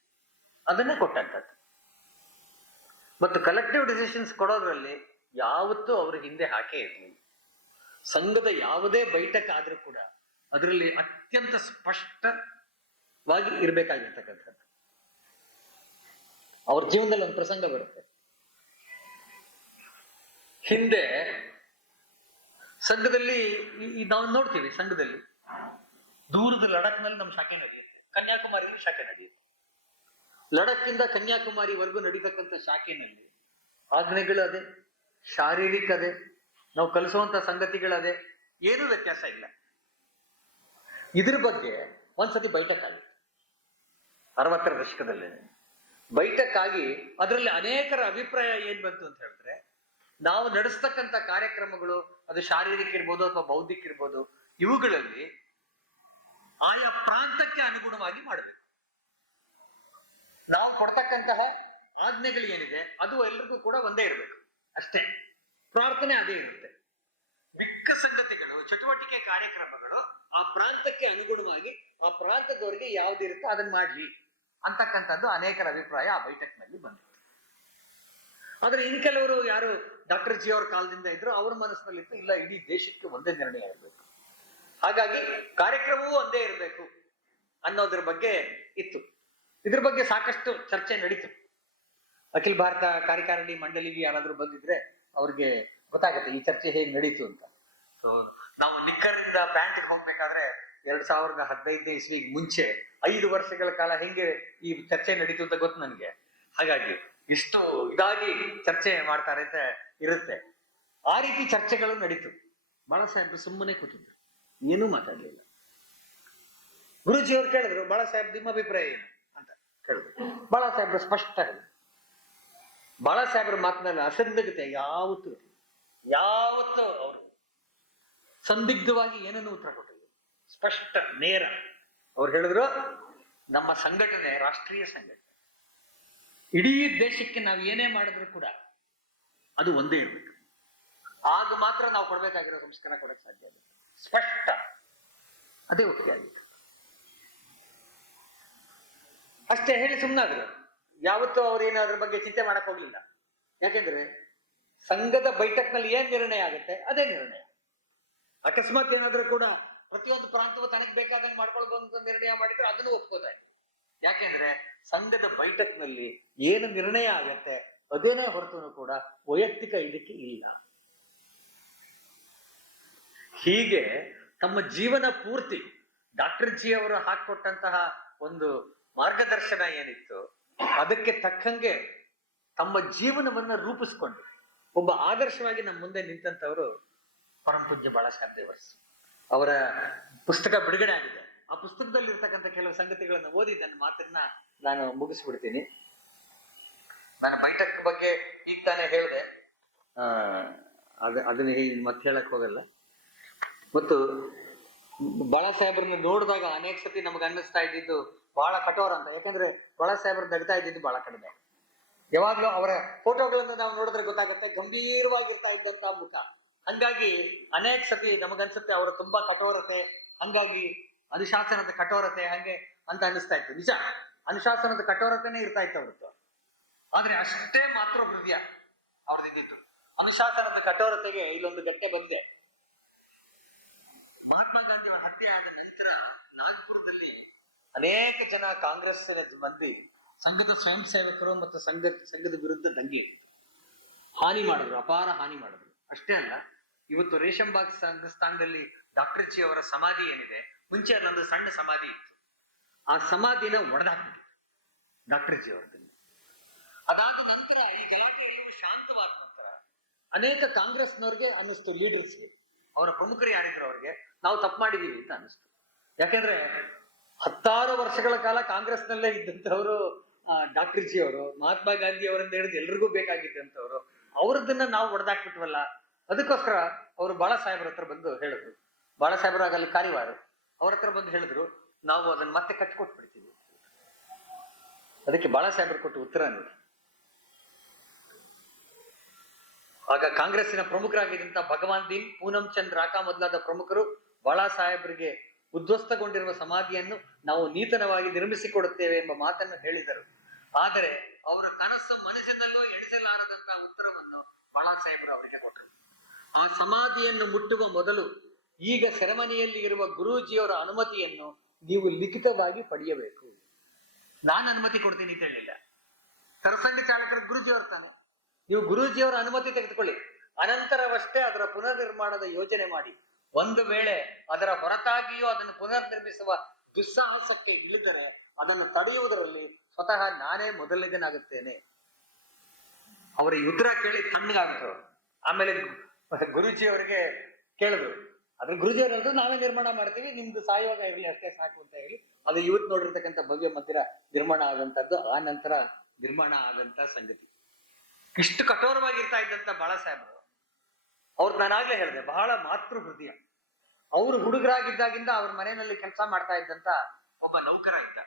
ಅದನ್ನೇ ಕೊಟ್ಟಂತದ್ದು. ಮತ್ತು ಕಲೆಕ್ಟಿವ್ ಡಿಸಿಷನ್ಸ್ ಕೊಡೋದ್ರಲ್ಲಿ ಯಾವತ್ತೂ ಅವರು ಹಿಂದೆ ಹಾಕೇ ಇರಲಿಲ್ಲ. ಸಂಘದ ಯಾವುದೇ ಬೈಠಕ್ ಆದ್ರೂ ಕೂಡ ಅದರಲ್ಲಿ ಅತ್ಯಂತ ಸ್ಪಷ್ಟವಾಗಿ ಇರ್ಬೇಕಾಗಿರ್ತಕ್ಕಂಥದ್ದು. ಅವ್ರ ಜೀವನದಲ್ಲಿ ಒಂದು ಪ್ರಸಂಗ ಬರುತ್ತೆ. ಹಿಂದೆ ಸಂಘದಲ್ಲಿ ನಾವು ನೋಡ್ತೀವಿ, ಸಂಘದಲ್ಲಿ ದೂರದ ಲಡಕ್ನಲ್ಲಿ ನಮ್ಮ ಶಾಖೆ ನಡೆಯುತ್ತೆ, ಕನ್ಯಾಕುಮಾರಿಯಲ್ಲಿ ಶಾಖೆ ನಡೆಯುತ್ತೆ. ಲಡಕ್ಕಿಂದ ಕನ್ಯಾಕುಮಾರಿವರೆಗೂ ನಡೀತಕ್ಕಂಥ ಶಾಖೆನಲ್ಲಿ ಆಜ್ಞೆಗಳು ಅದೇ, ಶಾರೀರಿಕ ಅದೇ, ನಾವು ಕಲಿಸುವಂತ ಸಂಗತಿಗಳದೇ, ಏನೂ ವ್ಯತ್ಯಾಸ ಇಲ್ಲ. ಇದ್ರ ಬಗ್ಗೆ ಒಂದ್ಸತಿ ಬೈಠಕ್ ಆಗಿತ್ತು 60ರ ದಶಕದಲ್ಲಿ. ಬೈಠಕ್ ಆಗಿ ಅದರಲ್ಲಿ ಅನೇಕರ ಅಭಿಪ್ರಾಯ ಏನ್ ಬಂತು ಅಂತ ಹೇಳಿದ್ರೆ, ನಾವು ನಡೆಸ್ತಕ್ಕಂಥ ಕಾರ್ಯಕ್ರಮಗಳು ಅದು ಶಾರೀರಿಕ ಇರ್ಬೋದು ಅಥವಾ ಬೌದ್ಧಿಕ ಇರ್ಬೋದು, ಇವುಗಳಲ್ಲಿ ಆಯಾ ಪ್ರಾಂತಕ್ಕೆ ಅನುಗುಣವಾಗಿ ಮಾಡಬೇಕು. ನಾವು ಕೊಡ್ತಕ್ಕಂತಹ ಆಜ್ಞೆಗಳು ಏನಿದೆ ಅದು ಎಲ್ರಿಗೂ ಕೂಡ ಒಂದೇ ಇರಬೇಕು ಅಷ್ಟೇ. ಪ್ರಾರ್ಥನೆ ಅದೇ ಇರುತ್ತೆ. ಮಿಕ್ಕ ಸಂಗತಿಗಳು, ಚಟುವಟಿಕೆ ಕಾರ್ಯಕ್ರಮಗಳು ಆ ಪ್ರಾಂತಕ್ಕೆ ಅನುಗುಣವಾಗಿ ಆ ಪ್ರಾಂತದವರಿಗೆ ಯಾವ್ದಿರುತ್ತೋ ಅದನ್ನ ಮಾಡ್ಲಿ ಅಂತಕ್ಕಂಥದ್ದು ಅನೇಕರ ಅಭಿಪ್ರಾಯ ಆ ಬೈಠಕ್ನಲ್ಲಿ ಬಂದಿತ್ತು. ಆದ್ರೆ ಇನ್ ಕೆಲವರು ಯಾರು ಡಾಕ್ಟರ್ ಜಿ ಅವ್ರ ಕಾಲದಿಂದ ಇದ್ರು, ಅವ್ರ ಮನಸ್ಸಿನಲ್ಲಿತ್ತು, ಇಲ್ಲ ಇಡೀ ದೇಶಕ್ಕೆ ಒಂದೇ ನಿರ್ಣಯ ಇರಬೇಕು, ಹಾಗಾಗಿ ಕಾರ್ಯಕ್ರಮವೂ ಒಂದೇ ಇರಬೇಕು ಅನ್ನೋದ್ರ ಬಗ್ಗೆ ಇತ್ತು. ಇದ್ರ ಬಗ್ಗೆ ಸಾಕಷ್ಟು ಚರ್ಚೆ ನಡೀತು. ಅಖಿಲ ಭಾರತ ಕಾರ್ಯಕಾರಿಣಿ ಮಂಡಳಿಗೆ ಯಾರಾದ್ರೂ ಬಂದಿದ್ರೆ ಅವ್ರಿಗೆ ಗೊತ್ತಾಗುತ್ತೆ ಈ ಚರ್ಚೆ ಹೇಗೆ ನಡೀತು ಅಂತ. ನಾವು ನಿಕ್ಕರಿಂದ ಪ್ಯಾಂಟ್ಗೆ ಹೋಗ್ಬೇಕಾದ್ರೆ 2015 ಇಸ್ವಿಗೆ ಮುಂಚೆ 5 ವರ್ಷಗಳ ಕಾಲ ಹೆಂಗೆ ಈ ಚರ್ಚೆ ನಡೀತು ಅಂತ ಗೊತ್ತು ನನಗೆ. ಹಾಗಾಗಿ ಇಷ್ಟು ಇದಾಗಿ ಚರ್ಚೆ ಮಾಡ್ತಾರೆ ಅಂತ ಇರುತ್ತೆ. ಆ ರೀತಿ ಚರ್ಚೆಗಳು ನಡೀತು. ಬಾಳಾ ಸಾಹೇಬ್ರು ಸುಮ್ಮನೆ ಕೂತಿದ್ರು, ಏನೂ ಮಾತಾಡ್ಲಿಲ್ಲ. ಗುರುಜಿ ಅವ್ರು ಕೇಳಿದ್ರು, ಬಾಳಾ ಸಾಹೇಬ್ ನಿಮ್ಮ ಅಭಿಪ್ರಾಯ ಏನು ಅಂತ ಕೇಳಿದ್ರು. ಬಾಳಾ ಸಾಹೇಬ್ರು ಸ್ಪಷ್ಟ ಹೇಳಿದ್ರು. ಬಾಳಾ ಸಾಹೇಬ್ರ ಮಾತಿನಲ್ಲಿ ಅಸಂದಿಗ್ಧತೆ ಯಾವತ್ತೂ ಅವರು ಸಂದಿಗ್ಧವಾಗಿ ಏನನ್ನು ಉತ್ತರ ಕೊಟ್ಟಿದ್ರು, ಸ್ಪಷ್ಟ ನೇರ. ಅವ್ರು ಹೇಳಿದ್ರು, ನಮ್ಮ ಸಂಘಟನೆ ರಾಷ್ಟ್ರೀಯ ಸಂಘಟನೆ, ಇಡೀ ದೇಶಕ್ಕೆ ನಾವು ಏನೇ ಮಾಡಿದ್ರು ಕೂಡ ಅದು ಒಂದೇ ಇರ್ಬೇಕು, ಆಗ ಮಾತ್ರ ನಾವು ಕೊಡ್ಬೇಕಾಗಿರೋ ಸಂಸ್ಕಾರ ಕೊಡಕ್ಕೆ ಸಾಧ್ಯ ಆಗುತ್ತೆ. ಸ್ಪಷ್ಟ ಅದೇ ಒಪ್ಪಿಗೆ ಆಗಿತ್ತು. ಅಷ್ಟೇ ಹೇಳಿ ಸುಮ್ಮನಾದ್ರು. ಯಾವತ್ತೂ ಅವ್ರೇನು ಅದ್ರ ಬಗ್ಗೆ ಚಿಂತೆ ಮಾಡಕ್ ಹೋಗ್ಲಿಲ್ಲ. ಯಾಕೆಂದ್ರೆ ಸಂಘದ ಬೈಠಕ್ನಲ್ಲಿ ಏನ್ ನಿರ್ಣಯ ಆಗುತ್ತೆ ಅದೇ ನಿರ್ಣಯ. ಅಕಸ್ಮಾತ್ ಏನಾದ್ರೂ ಕೂಡ ಪ್ರತಿಯೊಂದು ಪ್ರಾಂತವು ತನಗೆ ಬೇಕಾದಂಗೆ ಮಾಡ್ಕೊಳ್ಬಹುದು ನಿರ್ಣಯ ಮಾಡಿದ್ರೆ ಅದನ್ನು ಒಪ್ಕೋತಾರೆ. ಯಾಕೆಂದ್ರೆ ಸಂಘದ ಬೈಠಕ್ನಲ್ಲಿ ಏನು ನಿರ್ಣಯ ಆಗತ್ತೆ ಅದೇನೇ ಹೊರತು ಕೂಡ ವೈಯಕ್ತಿಕ ಇದಕ್ಕೆ ಇಲ್ಲ. ಹೀಗೆ ತಮ್ಮ ಜೀವನ ಪೂರ್ತಿ ಡಾಕ್ಟರ್ ಜಿ ಅವರು ಹಾಕೊಟ್ಟಂತಹ ಒಂದು ಮಾರ್ಗದರ್ಶನ ಏನಿತ್ತು ಅದಕ್ಕೆ ತಕ್ಕಂಗೆ ತಮ್ಮ ಜೀವನವನ್ನ ರೂಪಿಸ್ಕೊಂಡು ಒಬ್ಬ ಆದರ್ಶವಾಗಿ ನಮ್ಮ ಮುಂದೆ ನಿಂತಂತವರು ಪರಮ ಪೂಜ್ಯ ಬಾಳಾ ಸಾಹೇಬ್ ದೇವರ್ಸ್. ಅವರ ಪುಸ್ತಕ ಬಿಡುಗಡೆ ಆಗಿದೆ. ಆ ಪುಸ್ತಕದಲ್ಲಿ ಇರ್ತಕ್ಕಂಥ ಕೆಲವು ಸಂಗತಿಗಳನ್ನು ಓದಿ ನನ್ನ ಮಾತನ್ನ ನಾನು ಮುಗಿಸ್ಬಿಡ್ತೀನಿ. ನಾನು ಬೈಠಕ್ ಬಗ್ಗೆ ಈಗ ತಾನೇ ಹೇಳಿದೆ, ಅದನ್ನ ಮತ್ತೆ ಹೇಳಕ್ ಹೋಗಲ್ಲ. ಮತ್ತು ಬಾಳಾ ಸಾಹೇಬ್ರನ್ನ ನೋಡಿದಾಗ ಅನೇಕ ಸತಿ ನಮ್ಗೆ ಅನ್ನಿಸ್ತಾ ಇದ್ದಿದ್ದು ಬಹಳ ಕಠೋರ ಅಂತ. ಯಾಕಂದ್ರೆ ಬಾಳಾ ಸಾಹೇಬ್ರ ನಗ್ತಾ ಇದ್ದಿದ್ದು ಬಹಳ ಕಡಿಮೆ. ಯಾವಾಗ್ಲೂ ಅವರ ಫೋಟೋಗಳನ್ನ ನಾವು ನೋಡಿದ್ರೆ ಗೊತ್ತಾಗುತ್ತೆ ಗಂಭೀರವಾಗಿರ್ತಾ ಇದ್ದಂತ ಮುಖ. ಹಂಗಾಗಿ ಅನೇಕ ಸತಿ ನಮಗನ್ಸುತ್ತೆ ಅವರು ತುಂಬಾ ಕಠೋರತೆ, ಹಂಗಾಗಿ ಅನುಶಾಸನದ ಕಠೋರತೆ ಹಂಗೆ ಅಂತ ಅನಿಸ್ತಾ ಇತ್ತು. ನಿಜ, ಅನುಶಾಸನದ ಕಠೋರತೆನೇ ಇರ್ತಾ ಇತ್ತು ಅವ್ರದ್ದು. ಆದ್ರೆ ಅಷ್ಟೇ ಮಾತ್ರ ಹೃದಯ ಅವ್ರದ್ದಿದ್ದು. ಅನುಶಾಸನದ ಕಠೋರತೆಗೆ ಇಲ್ಲೊಂದು ಗಟ್ಟೆ ಬಂದಿದೆ. ಮಹಾತ್ಮ ಗಾಂಧಿ ಅವರ ಹತ್ಯೆ ಆದ ನಂತರ ನಾಗ್ಪುರದಲ್ಲಿ ಅನೇಕ ಜನ ಕಾಂಗ್ರೆಸ್ ಮಂದಿ ಸಂಘದ ಸ್ವಯಂ ಸೇವಕರು ಮತ್ತು ಸಂಘದ ವಿರುದ್ಧ ದಂಗೆ ಹಾನಿ ಮಾಡಿದ್ರು, ಅಪಾರ ಹಾನಿ ಮಾಡಿದ್ರು. ಅಷ್ಟೇ ಅಲ್ಲ, ಇವತ್ತು ರೇಷಂಬಾಗ್ ಸ್ಥಾನದಲ್ಲಿ ಡಾಕ್ಟರ್ ಜಿ ಅವರ ಸಮಾಧಿ ಏನಿದೆ, ಮುಂಚೆ ಅಲ್ಲೊಂದು ಸಣ್ಣ ಸಮಾಧಿ ಇತ್ತು. ಆ ಸಮಾಧಿನ ಒಡೆದಾಕ್ಬಿಟ್ಟಿದ್ರು ಡಾಕ್ಟರ್ ಜಿ ಅವರದಲ್ಲಿ. ಅದಾದ ನಂತರ ಈ ಗಲಾಟೆ ಎಲ್ಲವೂ ಶಾಂತವಾದ ನಂತರ ಅನೇಕ ಕಾಂಗ್ರೆಸ್ನವ್ರಿಗೆ ಅನ್ನಿಸ್ತು, ಲೀಡರ್ಸ್ಗೆ, ಅವರ ಪ್ರಮುಖರು ಯಾರಿದ್ರು ಅವ್ರಿಗೆ, ನಾವು ತಪ್ಪು ಮಾಡಿದೀವಿ ಅಂತ ಅನಿಸ್ತು. ಯಾಕೆಂದ್ರೆ 10 ವರ್ಷಗಳ ಕಾಲ ಕಾಂಗ್ರೆಸ್ನಲ್ಲೇ ಇದ್ದಂಥವ್ರು ಡಾಕ್ಟರ್ ಜಿ ಅವರು, ಮಹಾತ್ಮ ಗಾಂಧಿ ಅವರಿಂದ ಹಿಡಿದು ಎಲ್ರಿಗೂ ಬೇಕಾಗಿದ್ದಂಥವ್ರು, ಅವ್ರದನ್ನ ನಾವು ಒಡೆದಾಕ್ಬಿಟ್ವಲ್ಲ. ಅದಕ್ಕೋಸ್ಕರ ಅವರು ಬಾಳಾ ಸಾಹೇಬ್ರ ಹತ್ರ ಬಂದು ಹೇಳಿದ್ರು. ಬಾಳಾ ಸಾಹೇಬ್ರ ಆಗಲ್ಲಿ ಕಾರಿವಾರು, ಅವ್ರ ಹತ್ರ ಬಂದು ಹೇಳಿದ್ರು, ನಾವು ಅದನ್ನ ಮತ್ತೆ ಕಟ್ಕೊಟ್ಬಿಡ್ತೀವಿ. ಅದಕ್ಕೆ ಬಾಳಾ ಸಾಹೇಬ್ರು ಕೊಟ್ಟು ಉತ್ತರ ನೋಡಿ. ಆಗ ಕಾಂಗ್ರೆಸ್ಸಿನ ಪ್ರಮುಖರಾಗಿದ್ದಂತ ಭಗವಾನ್ ದೀನ್, ಪೂನಂ ಚಂದ್ ರಾಕಾ ಮೊದಲಾದ ಪ್ರಮುಖರು ಬಾಳಾ ಸಾಹೇಬ್ರಿಗೆ ಉದ್ಧ್ವಸ್ತಗೊಂಡಿರುವ ಸಮಾಧಿಯನ್ನು ನಾವು ನೂತನವಾಗಿ ನಿರ್ಮಿಸಿಕೊಡುತ್ತೇವೆ ಎಂಬ ಮಾತನ್ನು ಹೇಳಿದರು. ಆದರೆ ಅವರ ಕನಸು ಮನಸ್ಸಿನಲ್ಲೂ ಎಣಿಸಲಾರದಂತ ಉತ್ತರವನ್ನು ಬಾಳಾ ಸಾಹೇಬರು ಅವರಿಗೆ ಕೊಟ್ಟರು. ಆ ಸಮಾಧಿಯನ್ನು ಮುಟ್ಟುವ ಮೊದಲು ಈಗ ಸೆರೆಮನಿಯಲ್ಲಿ ಇರುವ ಗುರೂಜಿಯವರ ಅನುಮತಿಯನ್ನು ನೀವು ಲಿಖಿತವಾಗಿ ಪಡೆಯಬೇಕು. ನಾನು ಅನುಮತಿ ಕೊಡ್ತೀನಿ ಅಂತ ಹೇಳಿಲ್ಲ. ಸರಸಂಘ ಚಾಲಕರು ಗುರೂಜಿಯವರು ತಾನೆ. ನೀವು ಗುರೂಜಿಯವರ ಅನುಮತಿ ತೆಗೆದುಕೊಳ್ಳಿ, ಅನಂತರವಷ್ಟೇ ಅದರ ಪುನರ್ ನಿರ್ಮಾಣದ ಯೋಜನೆ ಮಾಡಿ. ಒಂದು ವೇಳೆ ಅದರ ಹೊರತಾಗಿಯೂ ಅದನ್ನು ಪುನರ್ ನಿರ್ಮಿಸುವ ದುಸ್ಸಾಹಸಕ್ಕೆ ಇಳಿದರೆ ಅದನ್ನು ತಡೆಯುವುದರಲ್ಲಿ ಸ್ವತಃ ನಾನೇ ಮೊದಲಿಗನಾಗುತ್ತೇನೆ. ಅವರ ಉತ್ತರ ಕೇಳಿ ತಣ್ಣಗಾಗ್ತರು. ಆಮೇಲೆ ಗುರೂಜಿ ಅವರಿಗೆ ಕೇಳಿದ್ರು, ಅದ್ರ ಗುರೂಜಿ ಅವರು ಹೇಳಿದ್ರು, ನಾವೇ ನಿರ್ಮಾಣ ಮಾಡ್ತೀವಿ, ನಿಮ್ದು ಸಾಯುವಾಗ ಇರಲಿ ಅಷ್ಟೇ ಸಾಕು ಅಂತ ಹೇಳಿ ಅದು ಇವತ್ತು ನೋಡಿರ್ತಕ್ಕಂಥ ಭವ್ಯ ಮಂದಿರ ನಿರ್ಮಾಣ ಆದಂತದ್ದು. ಆ ನಂತರ ನಿರ್ಮಾಣ ಆದಂತ ಸಂಗತಿ. ಇಷ್ಟು ಕಠೋರವಾಗಿರ್ತಾ ಇದ್ದಂತ ಬಾಳಾ ಸಾಹೇಬರು, ಅವ್ರು ನಾನಾಗ್ಲೇ ಹೇಳಿದೆ, ಬಹಳ ಮಾತೃ ಹೃದಯ. ಅವರು ಹುಡುಗರಾಗಿದ್ದಾಗಿಂದ ಅವ್ರ ಮನೆಯಲ್ಲಿ ಕೆಲಸ ಮಾಡ್ತಾ ಇದ್ದಂತ ಒಬ್ಬ ನೌಕರ ಇದ್ದ.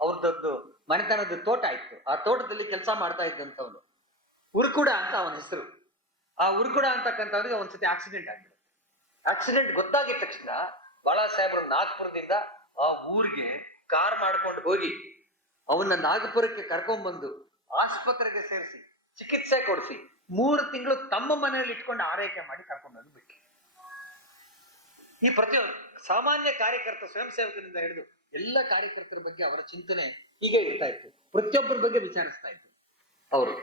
ಅವ್ರದ್ದು ಮನೆತನದ ತೋಟ ಇತ್ತು. ಆ ತೋಟದಲ್ಲಿ ಕೆಲಸ ಮಾಡ್ತಾ ಇದ್ದಂಥವನು ಉರ್ಕುಡ ಅಂತ ಅವನ ಹೆಸರು. ಆ ಉರ್ಕುಡ ಅಂತಕ್ಕಂಥವ್ರಿಗೆ ಒಂದ್ಸತಿ ಆಕ್ಸಿಡೆಂಟ್ ಆಗ್ಬಿಡುತ್ತೆ. ಆಕ್ಸಿಡೆಂಟ್ ಗೊತ್ತಾಗಿದ ತಕ್ಷಣ ಬಾಳಾ ಸಾಹೇಬ್ರು ನಾಗ್ಪುರದಿಂದ ಆ ಊರಿಗೆ ಕಾರ್ ಮಾಡ್ಕೊಂಡು ಹೋಗಿ ಅವನ್ನ ನಾಗಪುರಕ್ಕೆ ಕರ್ಕೊಂಡ್ಬಂದು ಆಸ್ಪತ್ರೆಗೆ ಸೇರಿಸಿ ಚಿಕಿತ್ಸೆ ಕೊಡಿಸಿ 3 ತಿಂಗಳು ತಮ್ಮ ಮನೆಯಲ್ಲಿ ಇಟ್ಕೊಂಡು ಆರೈಕೆ ಮಾಡಿ ಕರ್ಕೊಂಡೋಗಿ ಬಿಟ್ಟು. ಈ ಪ್ರತಿಯೊಂದು ಸಾಮಾನ್ಯ ಕಾರ್ಯಕರ್ತ ಸ್ವಯಂ ಸೇವಕನಿಂದ ಹಿಡಿದು ಎಲ್ಲ ಕಾರ್ಯಕರ್ತರ ಬಗ್ಗೆ ಅವರ ಚಿಂತನೆ ಹೀಗೆ ಇರ್ತಾ ಇತ್ತು. ಪ್ರತಿಯೊಬ್ಬರ ಬಗ್ಗೆ ವಿಚಾರಿಸ್ತಾ ಇತ್ತು ಅವರು.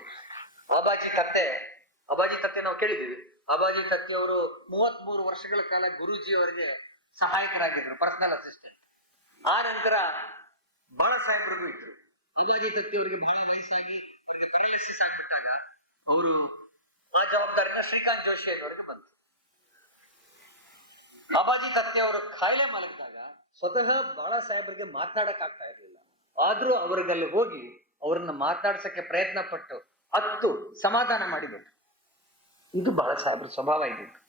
ಅಬಾಜಿ ತತ್ತೆ ನಾವು ಕೇಳಿದ್ದೀವಿ. ಅಬಾಜಿ ತತ್ತೆ ಅವರು 33 ವರ್ಷಗಳ ಕಾಲ ಗುರೂಜಿ ಅವರಿಗೆ ಸಹಾಯಕರಾಗಿದ್ರು, ಪರ್ಸನಲ್ ಅಸಿಸ್ಟೆಂಟ್. ಆ ನಂತರ ಬಾಳಾ ಸಾಹೇಬ್ರಿಗೂ ಇದ್ರು. ಅಬಾಜಿ ತತ್ತೆ ಅವರಿಗೆ ಬಹಳ ವಯಸ್ಸಾಗಿ ಪೆರಾಲಿಸಿಸ್ ಆಗ್ಬಿಟ್ಟಾಗ ಅವರು ಆ ಜವಾಬ್ದಾರಿನ ಶ್ರೀಕಾಂತ್ ಜೋಶಿ ಅವರಿಗೆ ಬಂತು. ಅಬಾಜಿ ತತ್ತೆ ಅವರು ಕಾಯಿಲೆ ಮಲಗಿದಾಗ ಸ್ವತಃ ಬಾಳಾ ಸಾಹೇಬ್ರಿಗೆ ಮಾತನಾಡಕ್ ಆಗ್ತಾ ಇರ್ಲಿಲ್ಲ. ಆದ್ರೂ ಅವ್ರಿಗಲ್ಲಿ ಹೋಗಿ ಅವ್ರನ್ನ ಮಾತನಾಡ್ಸಕ್ಕೆ ಪ್ರಯತ್ನ ಪಟ್ಟು ಸಮಾಧಾನ ಮಾಡಿಬಿಟ್ರು. ಇದು ಬಾಳಾ ಸಾಹೇಬ್ರ ಸ್ವಭಾವ ಇದ್ದಿತ್ತು.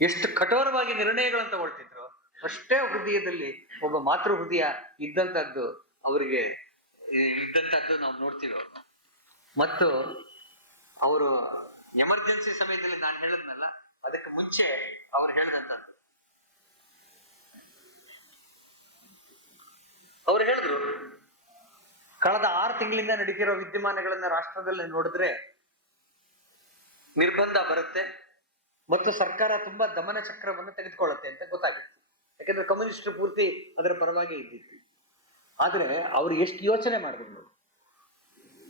ಎಷ್ಟು ಕಠೋರವಾಗಿ ನಿರ್ಣಯಗಳನ್ನು ತಗೊಳ್ತಿದ್ರು, ಅಷ್ಟೇ ಹೃದಯದಲ್ಲಿ ಒಬ್ಬ ಮಾತೃ ಹೃದಯ ಇದ್ದಂಥದ್ದು ಅವರಿಗೆ ಇದ್ದಂಥದ್ದು ನಾವು ನೋಡ್ತೀವಿ. ಅವರು ಮತ್ತು ಅವರು ಎಮರ್ಜೆನ್ಸಿ ಸಮಯದಲ್ಲಿ ನಾನು ಹೇಳಿದ್ನಲ್ಲ, ಅದಕ್ಕೆ ಮುಂಚೆ ಅವ್ರು ಹೇಳಿದಂತ ಅವ್ರು ಹೇಳಿದ್ರು, ಕಳೆದ 6 ತಿಂಗಳಿಂದ ನಡೀತಿರೋ ವಿದ್ಯಮಾನಗಳನ್ನ ರಾಷ್ಟ್ರದಲ್ಲಿ ನೋಡಿದ್ರೆ ನಿರ್ಬಂಧ ಬರುತ್ತೆ ಮತ್ತು ಸರ್ಕಾರ ತುಂಬಾ ದಮನ ಚಕ್ರವನ್ನು ತೆಗೆದುಕೊಳ್ಳುತ್ತೆ ಅಂತ ಗೊತ್ತಾಗಿತ್ತು. ಯಾಕಂದ್ರೆ ಕಮ್ಯುನಿಸ್ಟ್ ಪೂರ್ತಿ ಅದರ ಪರವಾಗಿ ಇದ್ದಿತ್ತು. ಆದ್ರೆ ಅವ್ರು ಎಷ್ಟು ಯೋಚನೆ ಮಾಡಿದ್ರು,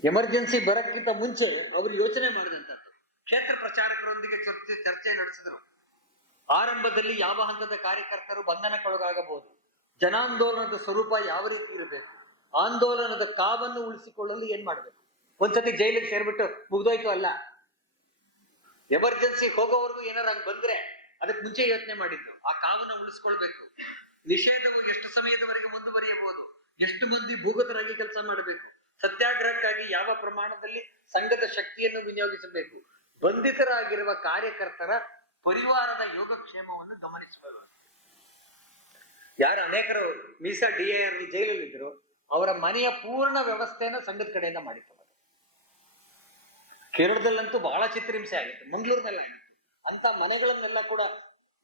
ಎಮರ್ಜೆನ್ಸಿ ಬರಕ್ಕಿಂತ ಮುಂಚೆ ಅವರು ಯೋಚನೆ ಮಾಡಿದಂಥದ್ದು. ಕ್ಷೇತ್ರ ಪ್ರಚಾರಕರೊಂದಿಗೆ ಚರ್ಚೆ ನಡೆಸಿದ್ರು. ಆರಂಭದಲ್ಲಿ ಯಾವ ಹಂತದ ಕಾರ್ಯಕರ್ತರು ಬಂಧನಕ್ಕೊಳಗಾಗಬಹುದು, ಜನಾಂದೋಲನದ ಸ್ವರೂಪ ಯಾವ ರೀತಿ ಇರಬೇಕು, ಆಂದೋಲನದ ಕಾವನ್ನು ಉಳಿಸಿಕೊಳ್ಳಲು ಏನ್ ಮಾಡ್ಬೇಕು. ಒಂದ್ಸತಿ ಜೈಲಿಗೆ ಸೇರ್ಬಿಟ್ಟು ಮುಗ್ದೋಯ್ತು ಅಲ್ಲ, ಎಮರ್ಜೆನ್ಸಿ ಹೋಗೋವರೆಗೂ ಏನಾರ ಹಂಗ್ ಬಂದ್ರೆ ಅದಕ್ಕೆ ಮುಂಚೆ ಯೋಚನೆ ಮಾಡಿದ್ದು ಆ ಕಾವನ್ನ ಉಳಿಸ್ಕೊಳ್ಬೇಕು. ನಿಷೇಧವು ಎಷ್ಟು ಸಮಯದವರೆಗೆ ಮುಂದುವರಿಯಬಹುದು, ಎಷ್ಟು ಮಂದಿ ಭೂಗತರಾಗಿ ಕೆಲಸ ಮಾಡಬೇಕು, ಸತ್ಯಾಗ್ರಹಕ್ಕಾಗಿ ಯಾವ ಪ್ರಮಾಣದಲ್ಲಿ ಸಂಘದ ಶಕ್ತಿಯನ್ನು ವಿನಿಯೋಗಿಸಬೇಕು, ಬಂಧಿತರಾಗಿರುವ ಕಾರ್ಯಕರ್ತರ ಪರಿವಾರದ ಯೋಗಕ್ಷೇಮವನ್ನು ಗಮನಿಸಬೇಕು. ಯಾರು ಅನೇಕರು ಮೀಸಾ DIR ಜೈಲಲ್ಲಿ ಇದ್ರು ಅವರ ಮನೆಯ ಪೂರ್ಣ ವ್ಯವಸ್ಥೆಯನ್ನ ಸಂಘದ ಕಡೆಯಿಂದ ಮಾಡಿತ್ತು. ಕೇರಳದಲ್ಲಂತೂ ಬಹಳ ಚಿತ್ರಹಿಂಸೆ ಆಗಿತ್ತು, ಮಂಗಳೂರಿನೆಲ್ಲ ಆಗಿತ್ತು. ಅಂತ ಮನೆಗಳನ್ನೆಲ್ಲ ಕೂಡ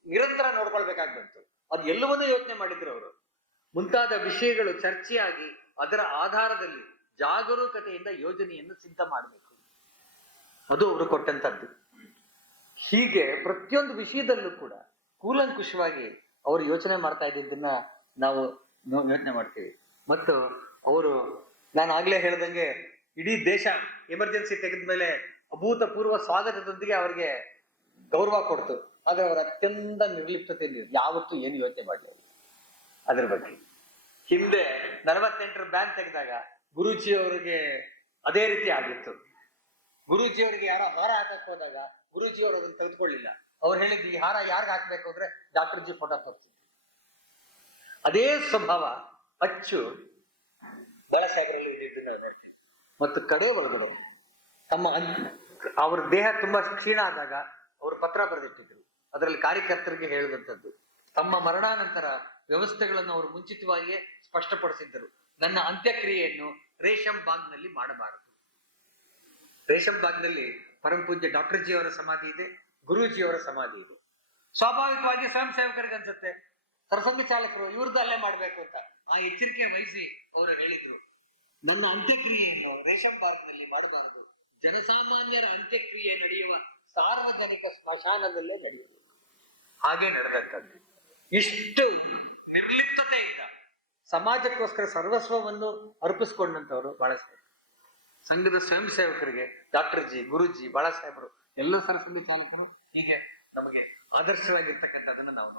ನಿರಂತರ ನೋಡ್ಕೊಳ್ಬೇಕಾಗಿ ಬಂತು. ಅದು ಎಲ್ಲವನ್ನೂ ಯೋಚನೆ ಮಾಡಿದ್ರು ಅವರು. ಮುಂತಾದ ವಿಷಯಗಳು ಚರ್ಚೆಯಾಗಿ ಅದರ ಆಧಾರದಲ್ಲಿ ಜಾಗರೂಕತೆಯಿಂದ ಯೋಜನೆಯನ್ನು ಸಿದ್ಧ ಮಾಡಬೇಕು. ಅದು ಅವರು ಕೊಟ್ಟಂತದ್ದು. ಹೀಗೆ ಪ್ರತಿಯೊಂದು ವಿಷಯದಲ್ಲೂ ಕೂಡ ಕೂಲಂಕುಷವಾಗಿ ಅವರು ಯೋಚನೆ ಮಾಡ್ತಾ ಇದ್ದಿದ್ದನ್ನ ನಾವು ಯೋಚನೆ ಮಾಡ್ತೀವಿ. ಮತ್ತು ಅವರು, ನಾನು ಆಗ್ಲೇ ಹೇಳ್ದಂಗೆ, ಇಡೀ ದೇಶ ಎಮರ್ಜೆನ್ಸಿ ತೆಗೆದ ಮೇಲೆ ಅಭೂತಪೂರ್ವ ಸ್ವಾಗತದೊಂದಿಗೆ ಅವರಿಗೆ ಗೌರವ ಕೊಡ್ತು. ಆದ್ರೆ ಅವರ ಅತ್ಯಂತ ನಿರ್ಲಿಪ್ತತೆಯಲ್ಲಿ ಯಾವತ್ತೂ ಏನು ಯೋಚನೆ ಮಾಡಲಿಲ್ಲ ಅದ್ರ ಬಗ್ಗೆ. ಹಿಂದೆ 48ರ ಬ್ಯಾನ್ ತೆಗೆದಾಗ ಗುರೂಜಿ ಅವರಿಗೆ ಅದೇ ರೀತಿ ಆಗಿತ್ತು. ಗುರೂಜಿ ಅವರಿಗೆ ಯಾರೋ ಹಾರ ಹಾಕಕ್ ಹೋದಾಗ ಗುರೂಜಿ ಅವರು ಅದನ್ನ ತೆಗೆದುಕೊಳ್ಳಿಲ್ಲ. ಅವ್ರು ಹೇಳಿದ್ರು, ಈ ಹಾರ ಯಾರ್ಗ್ ಹಾಕ್ಬೇಕು ಅಂದ್ರೆ ಡಾಕ್ಟರ್ ಜಿ ಫೋಟೋ ತೋರಿಸಿದ್ರು. ಅದೇ ಸ್ವಭಾವ ಅಚ್ಚು ಬಾಳಾಸಾಹೇಬರಲ್ಲಿ ಇದ್ದಿದ್ದನ್ನ ನೋಡ್ತೀವಿ. ಮತ್ತು ಕಡೆ ಒಳಗಡೆ ಅವ್ರ ದೇಹ ತುಂಬಾ ಕ್ಷೀಣ ಆದಾಗ ಅವರು ಪತ್ರ ಬರೆದಿಟ್ಟಿದ್ರು. ಅದರಲ್ಲಿ ಕಾರ್ಯಕರ್ತರಿಗೆ ಹೇಳಿದಂಥದ್ದು, ತಮ್ಮ ಮರಣಾನಂತರ ವ್ಯವಸ್ಥೆಗಳನ್ನು ಅವರು ಮುಂಚಿತವಾಗಿಯೇ ಸ್ಪಷ್ಟಪಡಿಸಿದ್ದರು. ನನ್ನ ಅಂತ್ಯಕ್ರಿಯೆಯನ್ನು ರೇಷಂ ಬಾಗ್ನಲ್ಲಿ ಮಾಡಬಾರದು. ರೇಷಂ ಬಾಗ್ನಲ್ಲಿ ಪರಮ ಪೂಜ್ಯ ಡಾಕ್ಟರ್ ಜಿ ಅವರ ಸಮಾಧಿ ಇದೆ, ಗುರೂಜಿ ಅವರ ಸಮಾಧಿ ಇದೆ. ಸ್ವಾಭಾವಿಕವಾಗಿ ಸ್ವಯಂ ಸೇವಕರಿಗೆ ಅನ್ಸುತ್ತೆ ಸರ್ಸಂಘ ಚಾಲಕರು ಇವ್ರದ್ದು ಅಲ್ಲೇ ಮಾಡ್ಬೇಕು ಅಂತ. ಆ ಎಚ್ಚರಿಕೆ ವಹಿಸಿ ಅವರು ಹೇಳಿದ್ರು, ನನ್ನ ಅಂತ್ಯಕ್ರಿಯೆಯನ್ನು ರೇಷಂ ಬಾಗ್ನಲ್ಲಿ ಮಾಡಬಾರದು, ಜನಸಾಮಾನ್ಯರ ಅಂತ್ಯಕ್ರಿಯೆ ನಡೆಯುವ ಸಾರ್ವಜನಿಕ ಸ್ಮಶಾನದಲ್ಲೇ ನಡೆಯುವುದು. ಹಾಗೆ ನಡೆದಂಥದ್ದು. ಇಷ್ಟು ನಿರ್ಲಿಪ್ತತೆಯಿಂದ ಸಮಾಜಕ್ಕೋಸ್ಕರ ಸರ್ವಸ್ವವನ್ನು ಅರ್ಪಿಸ್ಕೊಂಡಂತವರು ಬಾಳಾಸಾಹೇಬ್. ಸಂಘದ ಸ್ವಯಂ ಸೇವಕರಿಗೆ ಡಾಕ್ಟರ್ ಜಿ, ಗುರೂಜಿ, ಬಾಳಾಸಾಹೇಬರು, ಎಲ್ಲ ಸರ್ಸಂಘ ಚಾಲಕರು ಹೀಗೆ ನಮಗೆ ಆದರ್ಶವಾಗಿರ್ತಕ್ಕಂಥದ್ದನ್ನ ನಾವು